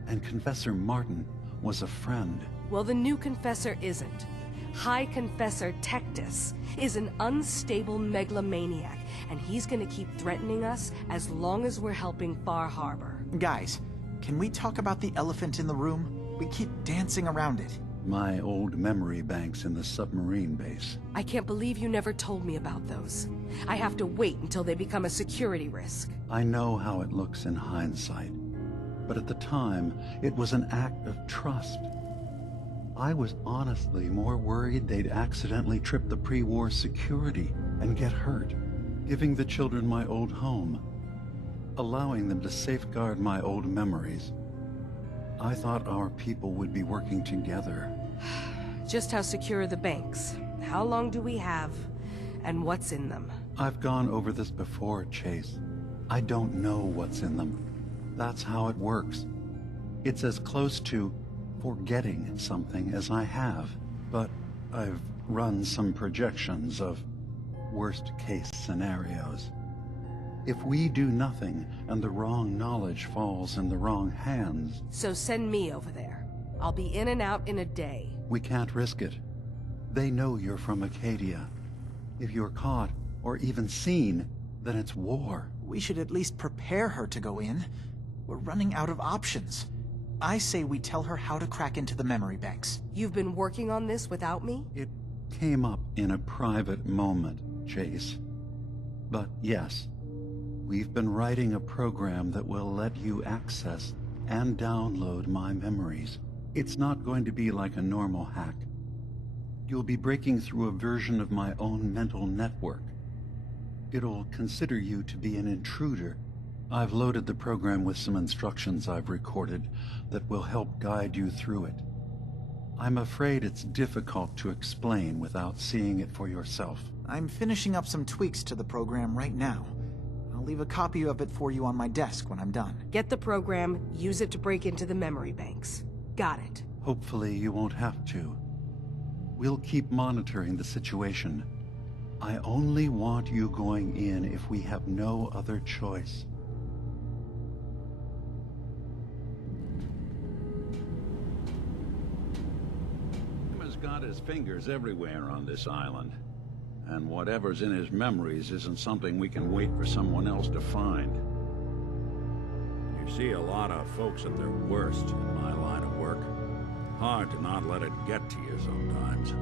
And Confessor Martin was a friend. Well, the new Confessor isn't. High Confessor Tectus is an unstable megalomaniac, and he's gonna keep threatening us as long as we're helping Far Harbor. Guys, Can we talk about the elephant in the room? We keep dancing around it. My old memory banks in the submarine base. I can't believe you never told me about those. I have to wait until they become a security risk. I know how it looks in hindsight, but at the time, it was an act of trust. I was honestly more worried they'd accidentally trip the pre-war security and get hurt, giving the children my old home, allowing them to safeguard my old memories. I thought our people would be working together. Just how secure are the banks? How long do we have? And what's in them? I've gone over this before, Chase. I don't know what's in them. That's how it works. It's as close to forgetting something as I have, but I've run some projections of worst-case scenarios. If we do nothing and the wrong knowledge falls in the wrong hands... So send me over there. I'll be in and out in a day. We can't risk it. They know you're from Acadia. If you're caught, or even seen, then it's war. We should at least prepare her to go in. We're running out of options. I say we tell her how to crack into the memory banks. You've been working on this without me? It came up in a private moment, Chase. But yes, we've been writing a program that will let you access and download my memories. It's not going to be like a normal hack. You'll be breaking through a version of my own mental network. It'll consider you to be an intruder. I've loaded the program with some instructions I've recorded that will help guide you through it. I'm afraid it's difficult to explain without seeing it for yourself. I'm finishing up some tweaks to the program right now. I'll leave a copy of it for you on my desk when I'm done. Get the program, use it to break into the memory banks. Got it. Hopefully you won't have to. We'll keep monitoring the situation. I only want you going in if we have no other choice. He's got his fingers everywhere on this island. And whatever's in his memories isn't something we can wait for someone else to find. You see a lot of folks at their worst in my line of work. Hard to not let it get to you sometimes.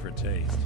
For taste.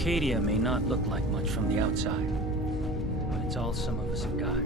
Arcadia may not look like much from the outside, but it's all some of us have got.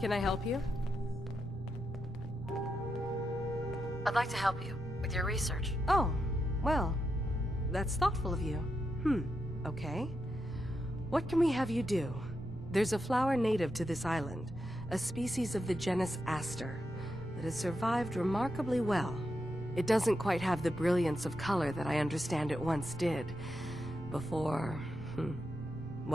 Can I help you? I'd like to help you with your research. Oh, well, that's thoughtful of you. Okay. What can we have you do? There's a flower native to this island, a species of the genus Aster, that has survived remarkably well. It doesn't quite have the brilliance of color that I understand it once did. Before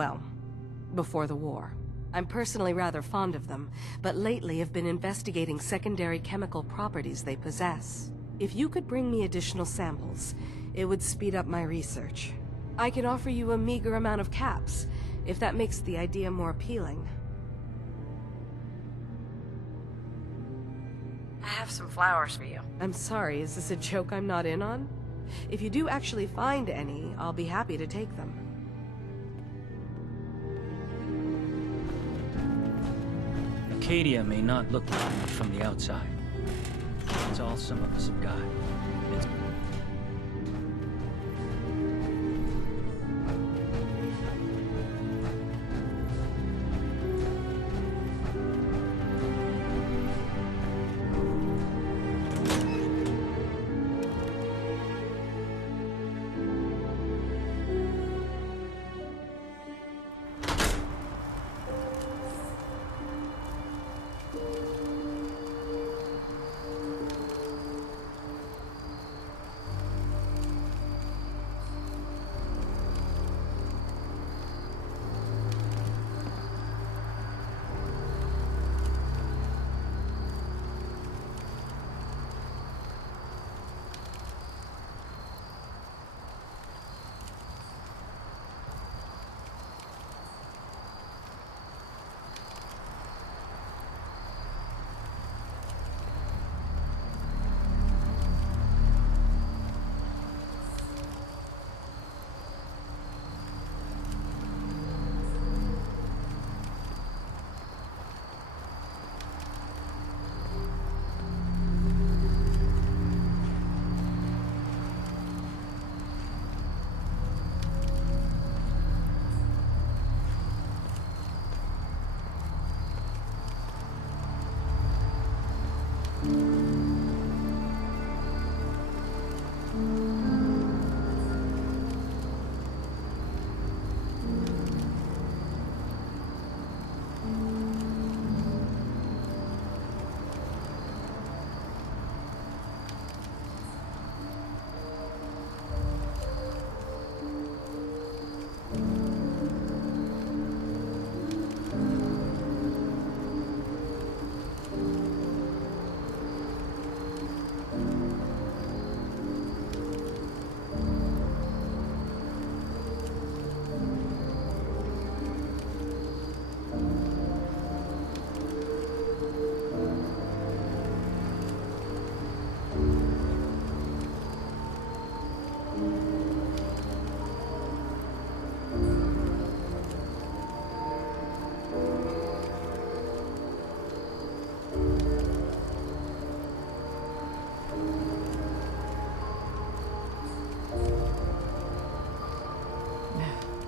the war. I'm personally rather fond of them, but lately have been investigating secondary chemical properties they possess. If you could bring me additional samples, it would speed up my research. I can offer you a meager amount of caps, if that makes the idea more appealing. I have some flowers for you. I'm sorry, is this a joke I'm not in on? If you do actually find any, I'll be happy to take them. Arcadia may not look like much from the outside. It's all some of us have got. It's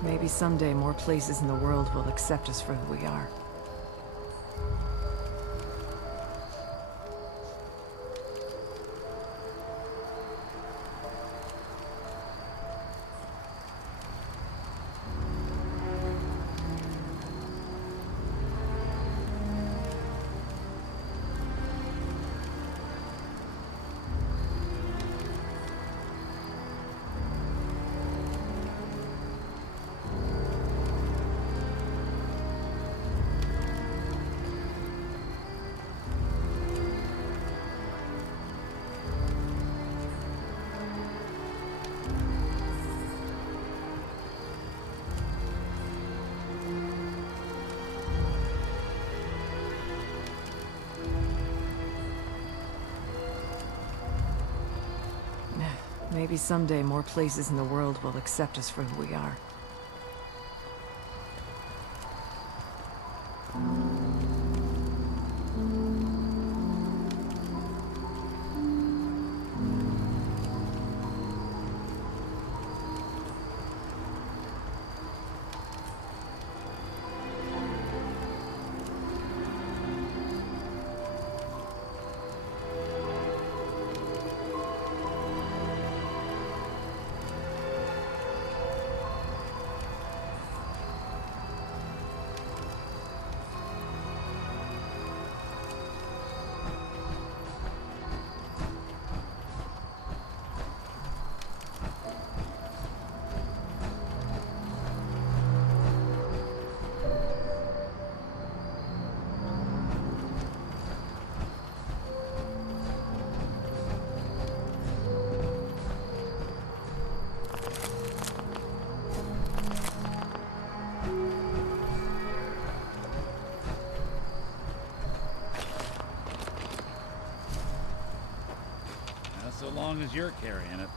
Maybe someday more places in the world will accept us for who we are. Maybe someday more places in the world will accept us for who we are. So long as you're carrying it.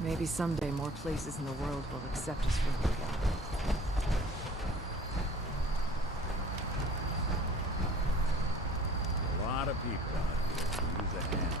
Maybe someday more places in the world will accept us for who we are. A lot of people out here can use a hand.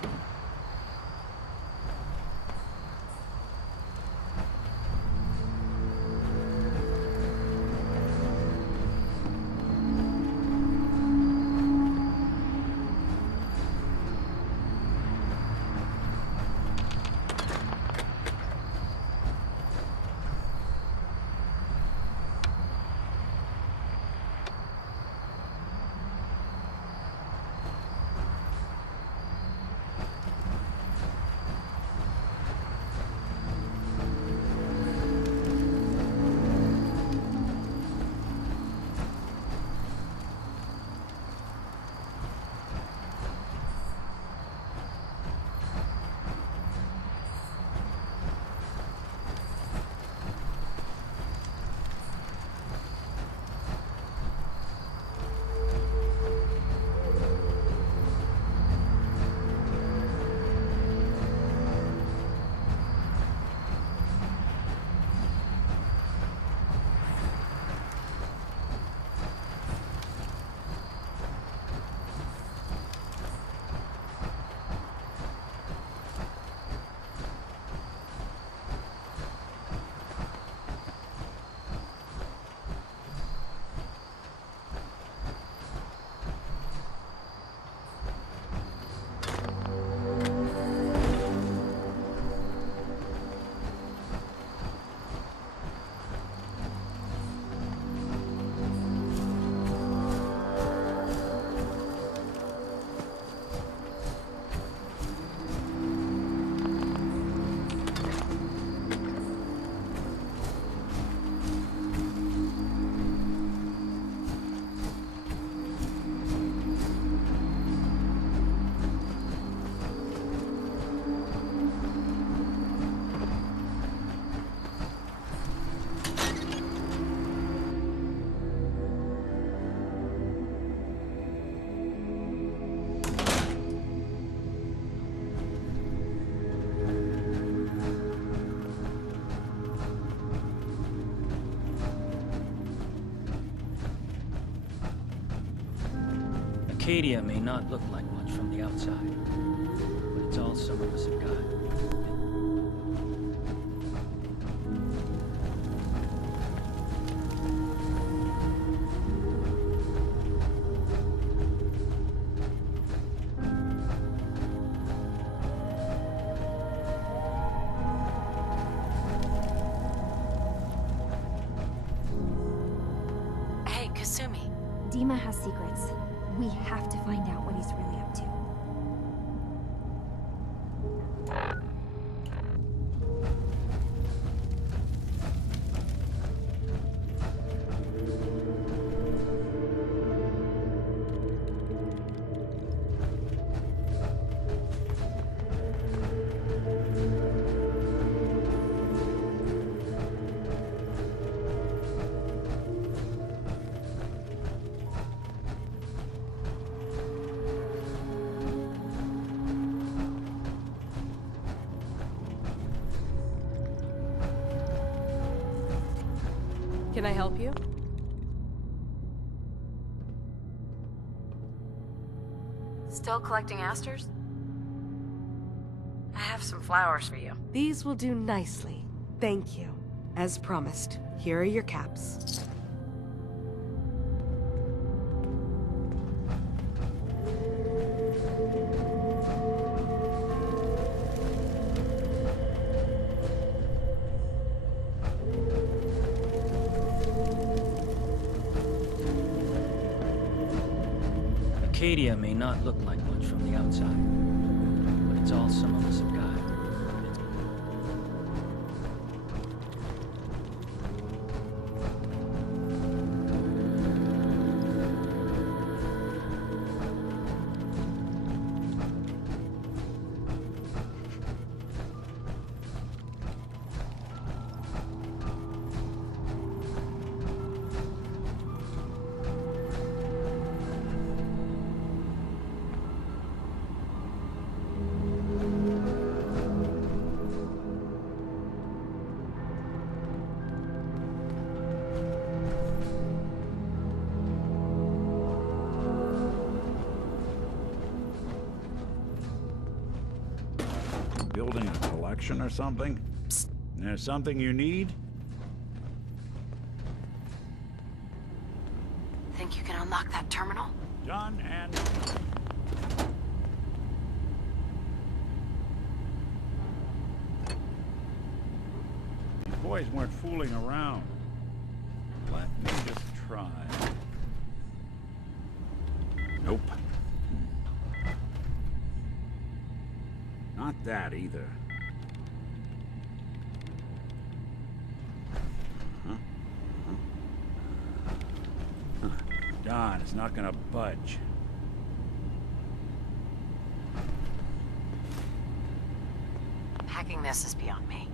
Arcadia may not look like much from the outside, but it's all some of us have got. Hey, Kasumi. Dima has secrets. We have to find out what he's really up to. Can I help you? Still collecting asters? I have some flowers for you. These will do nicely. Thank you. As promised, here are your caps. Acadia may not look like much from the outside, but it's all some of us have got. Building a collection or something? There's something you need? Think you can unlock that terminal? Done and... These boys weren't fooling around. Let me just try. Nope. Not that either. Darn, it's not gonna budge. Hacking this is beyond me.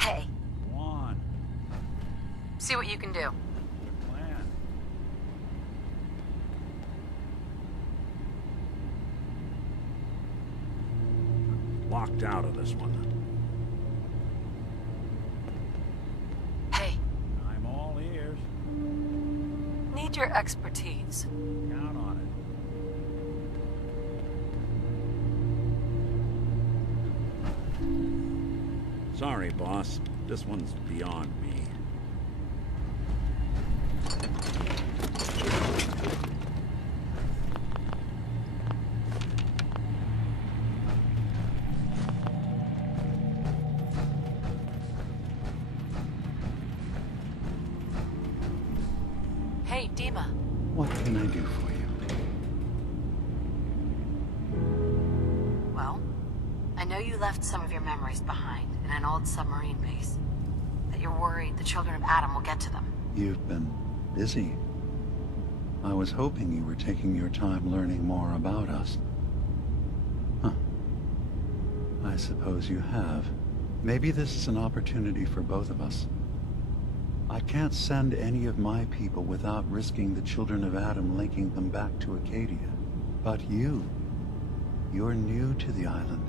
Hey. Go on. See what you can do. Good plan. Locked out of this one. Hey. I'm all ears. Need your expertise. Count on it. Sorry, boss. This one's beyond me. Hey, Dima. What can I do for you? Well, I know you left some of your memories behind in an old submarine base. That you're worried the children of Adam will get to them. You've been busy. I was hoping you were taking your time learning more about us. Huh. I suppose you have. Maybe this is an opportunity for both of us. I can't send any of my people without risking the children of Adam linking them back to Acadia. But you're new to the island.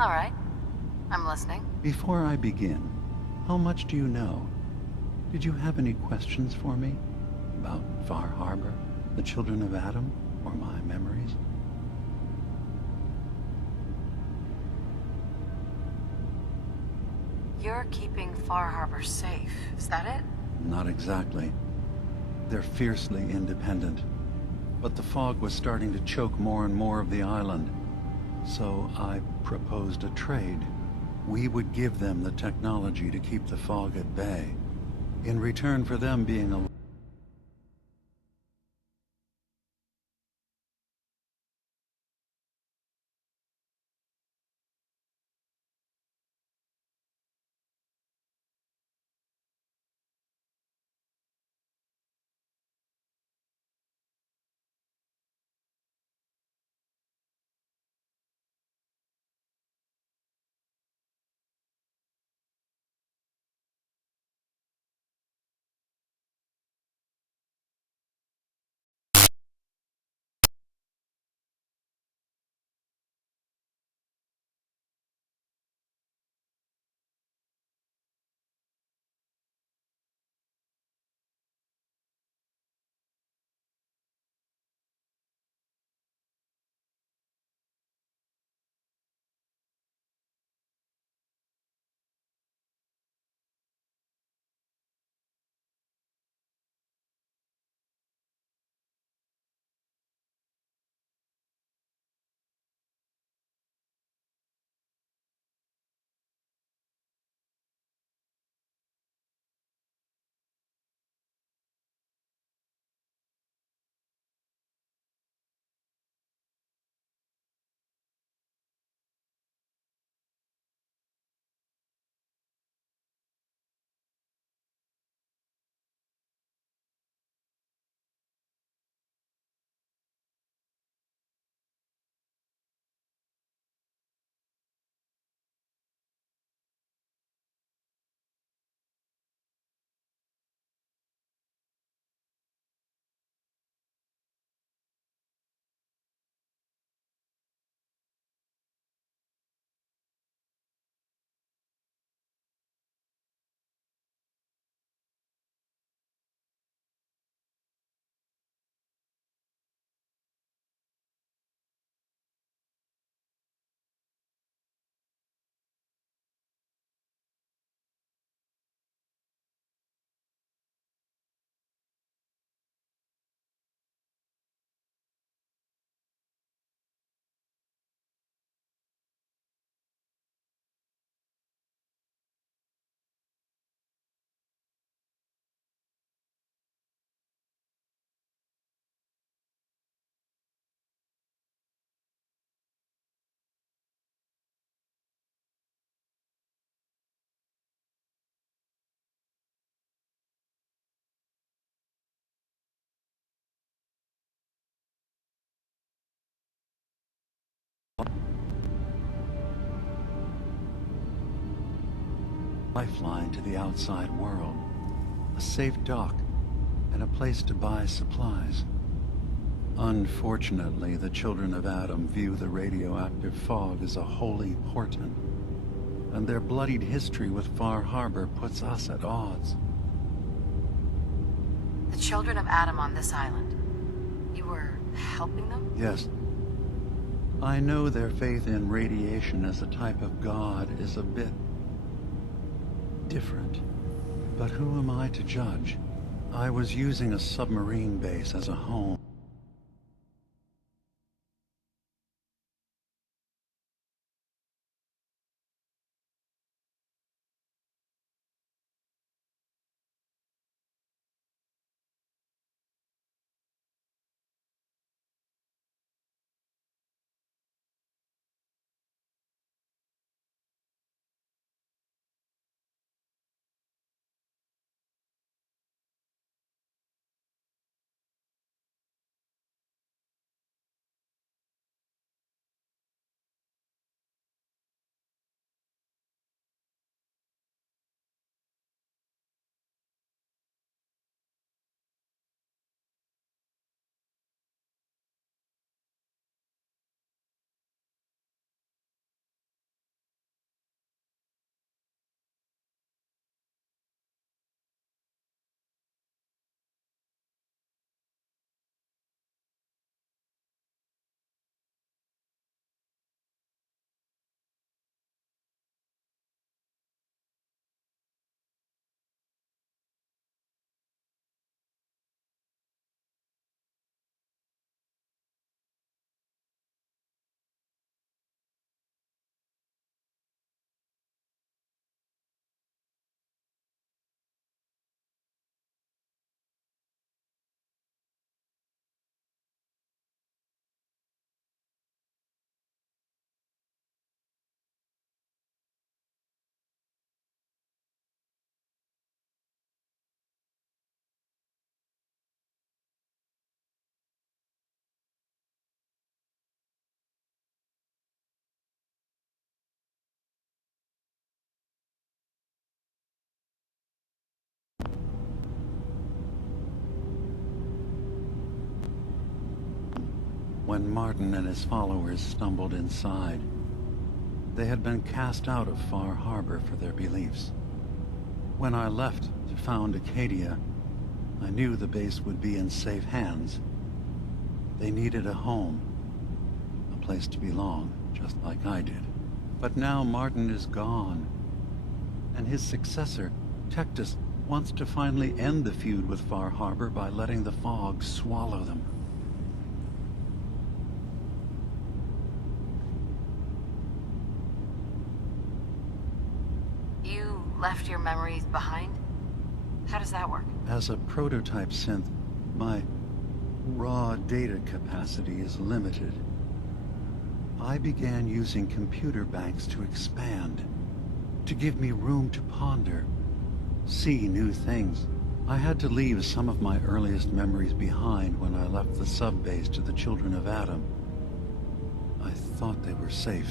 All right. I'm listening. Before I begin, how much do you know? Did you have any questions for me? About Far Harbor, the children of Adam, or my memories? You're keeping Far Harbor safe, is that it? Not exactly. They're fiercely independent. But the fog was starting to choke more and more of the island. So I proposed a trade. We would give them the technology to keep the fog at bay, in return for them being a lifeline to the outside world, a safe dock, and a place to buy supplies. Unfortunately, the children of Adam view the radioactive fog as a holy portent, and their bloodied history with Far Harbor puts us at odds. The children of Adam on this island. You were helping them? Yes. I know their faith in radiation as a type of god is a bit different. But who am I to judge? I was using a submarine base as a home. when Martin and his followers stumbled inside. They had been cast out of Far Harbor for their beliefs. When I left to found Acadia, I knew the base would be in safe hands. They needed a home, a place to belong, just like I did. But now Martin is gone, and his successor, Tectus, wants to finally end the feud with Far Harbor by letting the fog swallow them. You left your memories behind? How does that work? As a prototype synth, my raw data capacity is limited. I began using computer banks to expand, to give me room to ponder, see new things. I had to leave some of my earliest memories behind when I left the sub-base to the Children of Adam. I thought they were safe.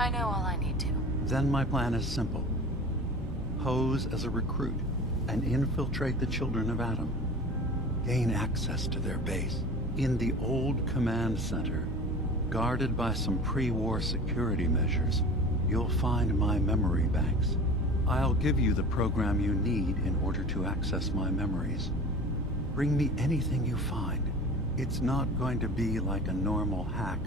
I know all I need to. Then my plan is simple. Pose as a recruit and infiltrate the Children of Adam. Gain access to their base. In the old command center, guarded by some pre-war security measures, you'll find my memory banks. I'll give you the program you need in order to access my memories. Bring me anything you find. It's not going to be like a normal hack.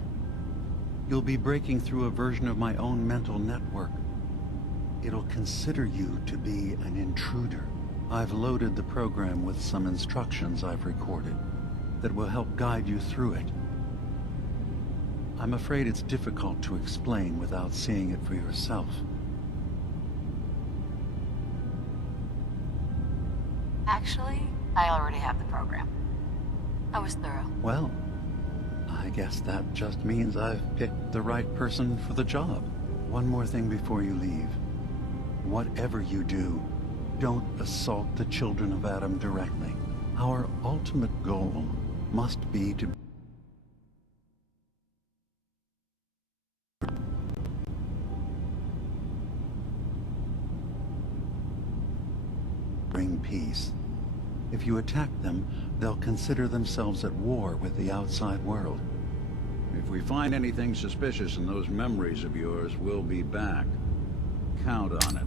You'll be breaking through a version of my own mental network. It'll consider you to be an intruder. I've loaded the program with some instructions I've recorded that will help guide you through it. I'm afraid it's difficult to explain without seeing it for yourself. Actually, I already have the program. I was thorough. Well, I guess that just means I've picked the right person for the job. One more thing before you leave. Whatever you do, don't assault the Children of Adam directly. Our ultimate goal must be to bring peace. If you attack them, they'll consider themselves at war with the outside world. If we find anything suspicious in those memories of yours, we'll be back. Count on it.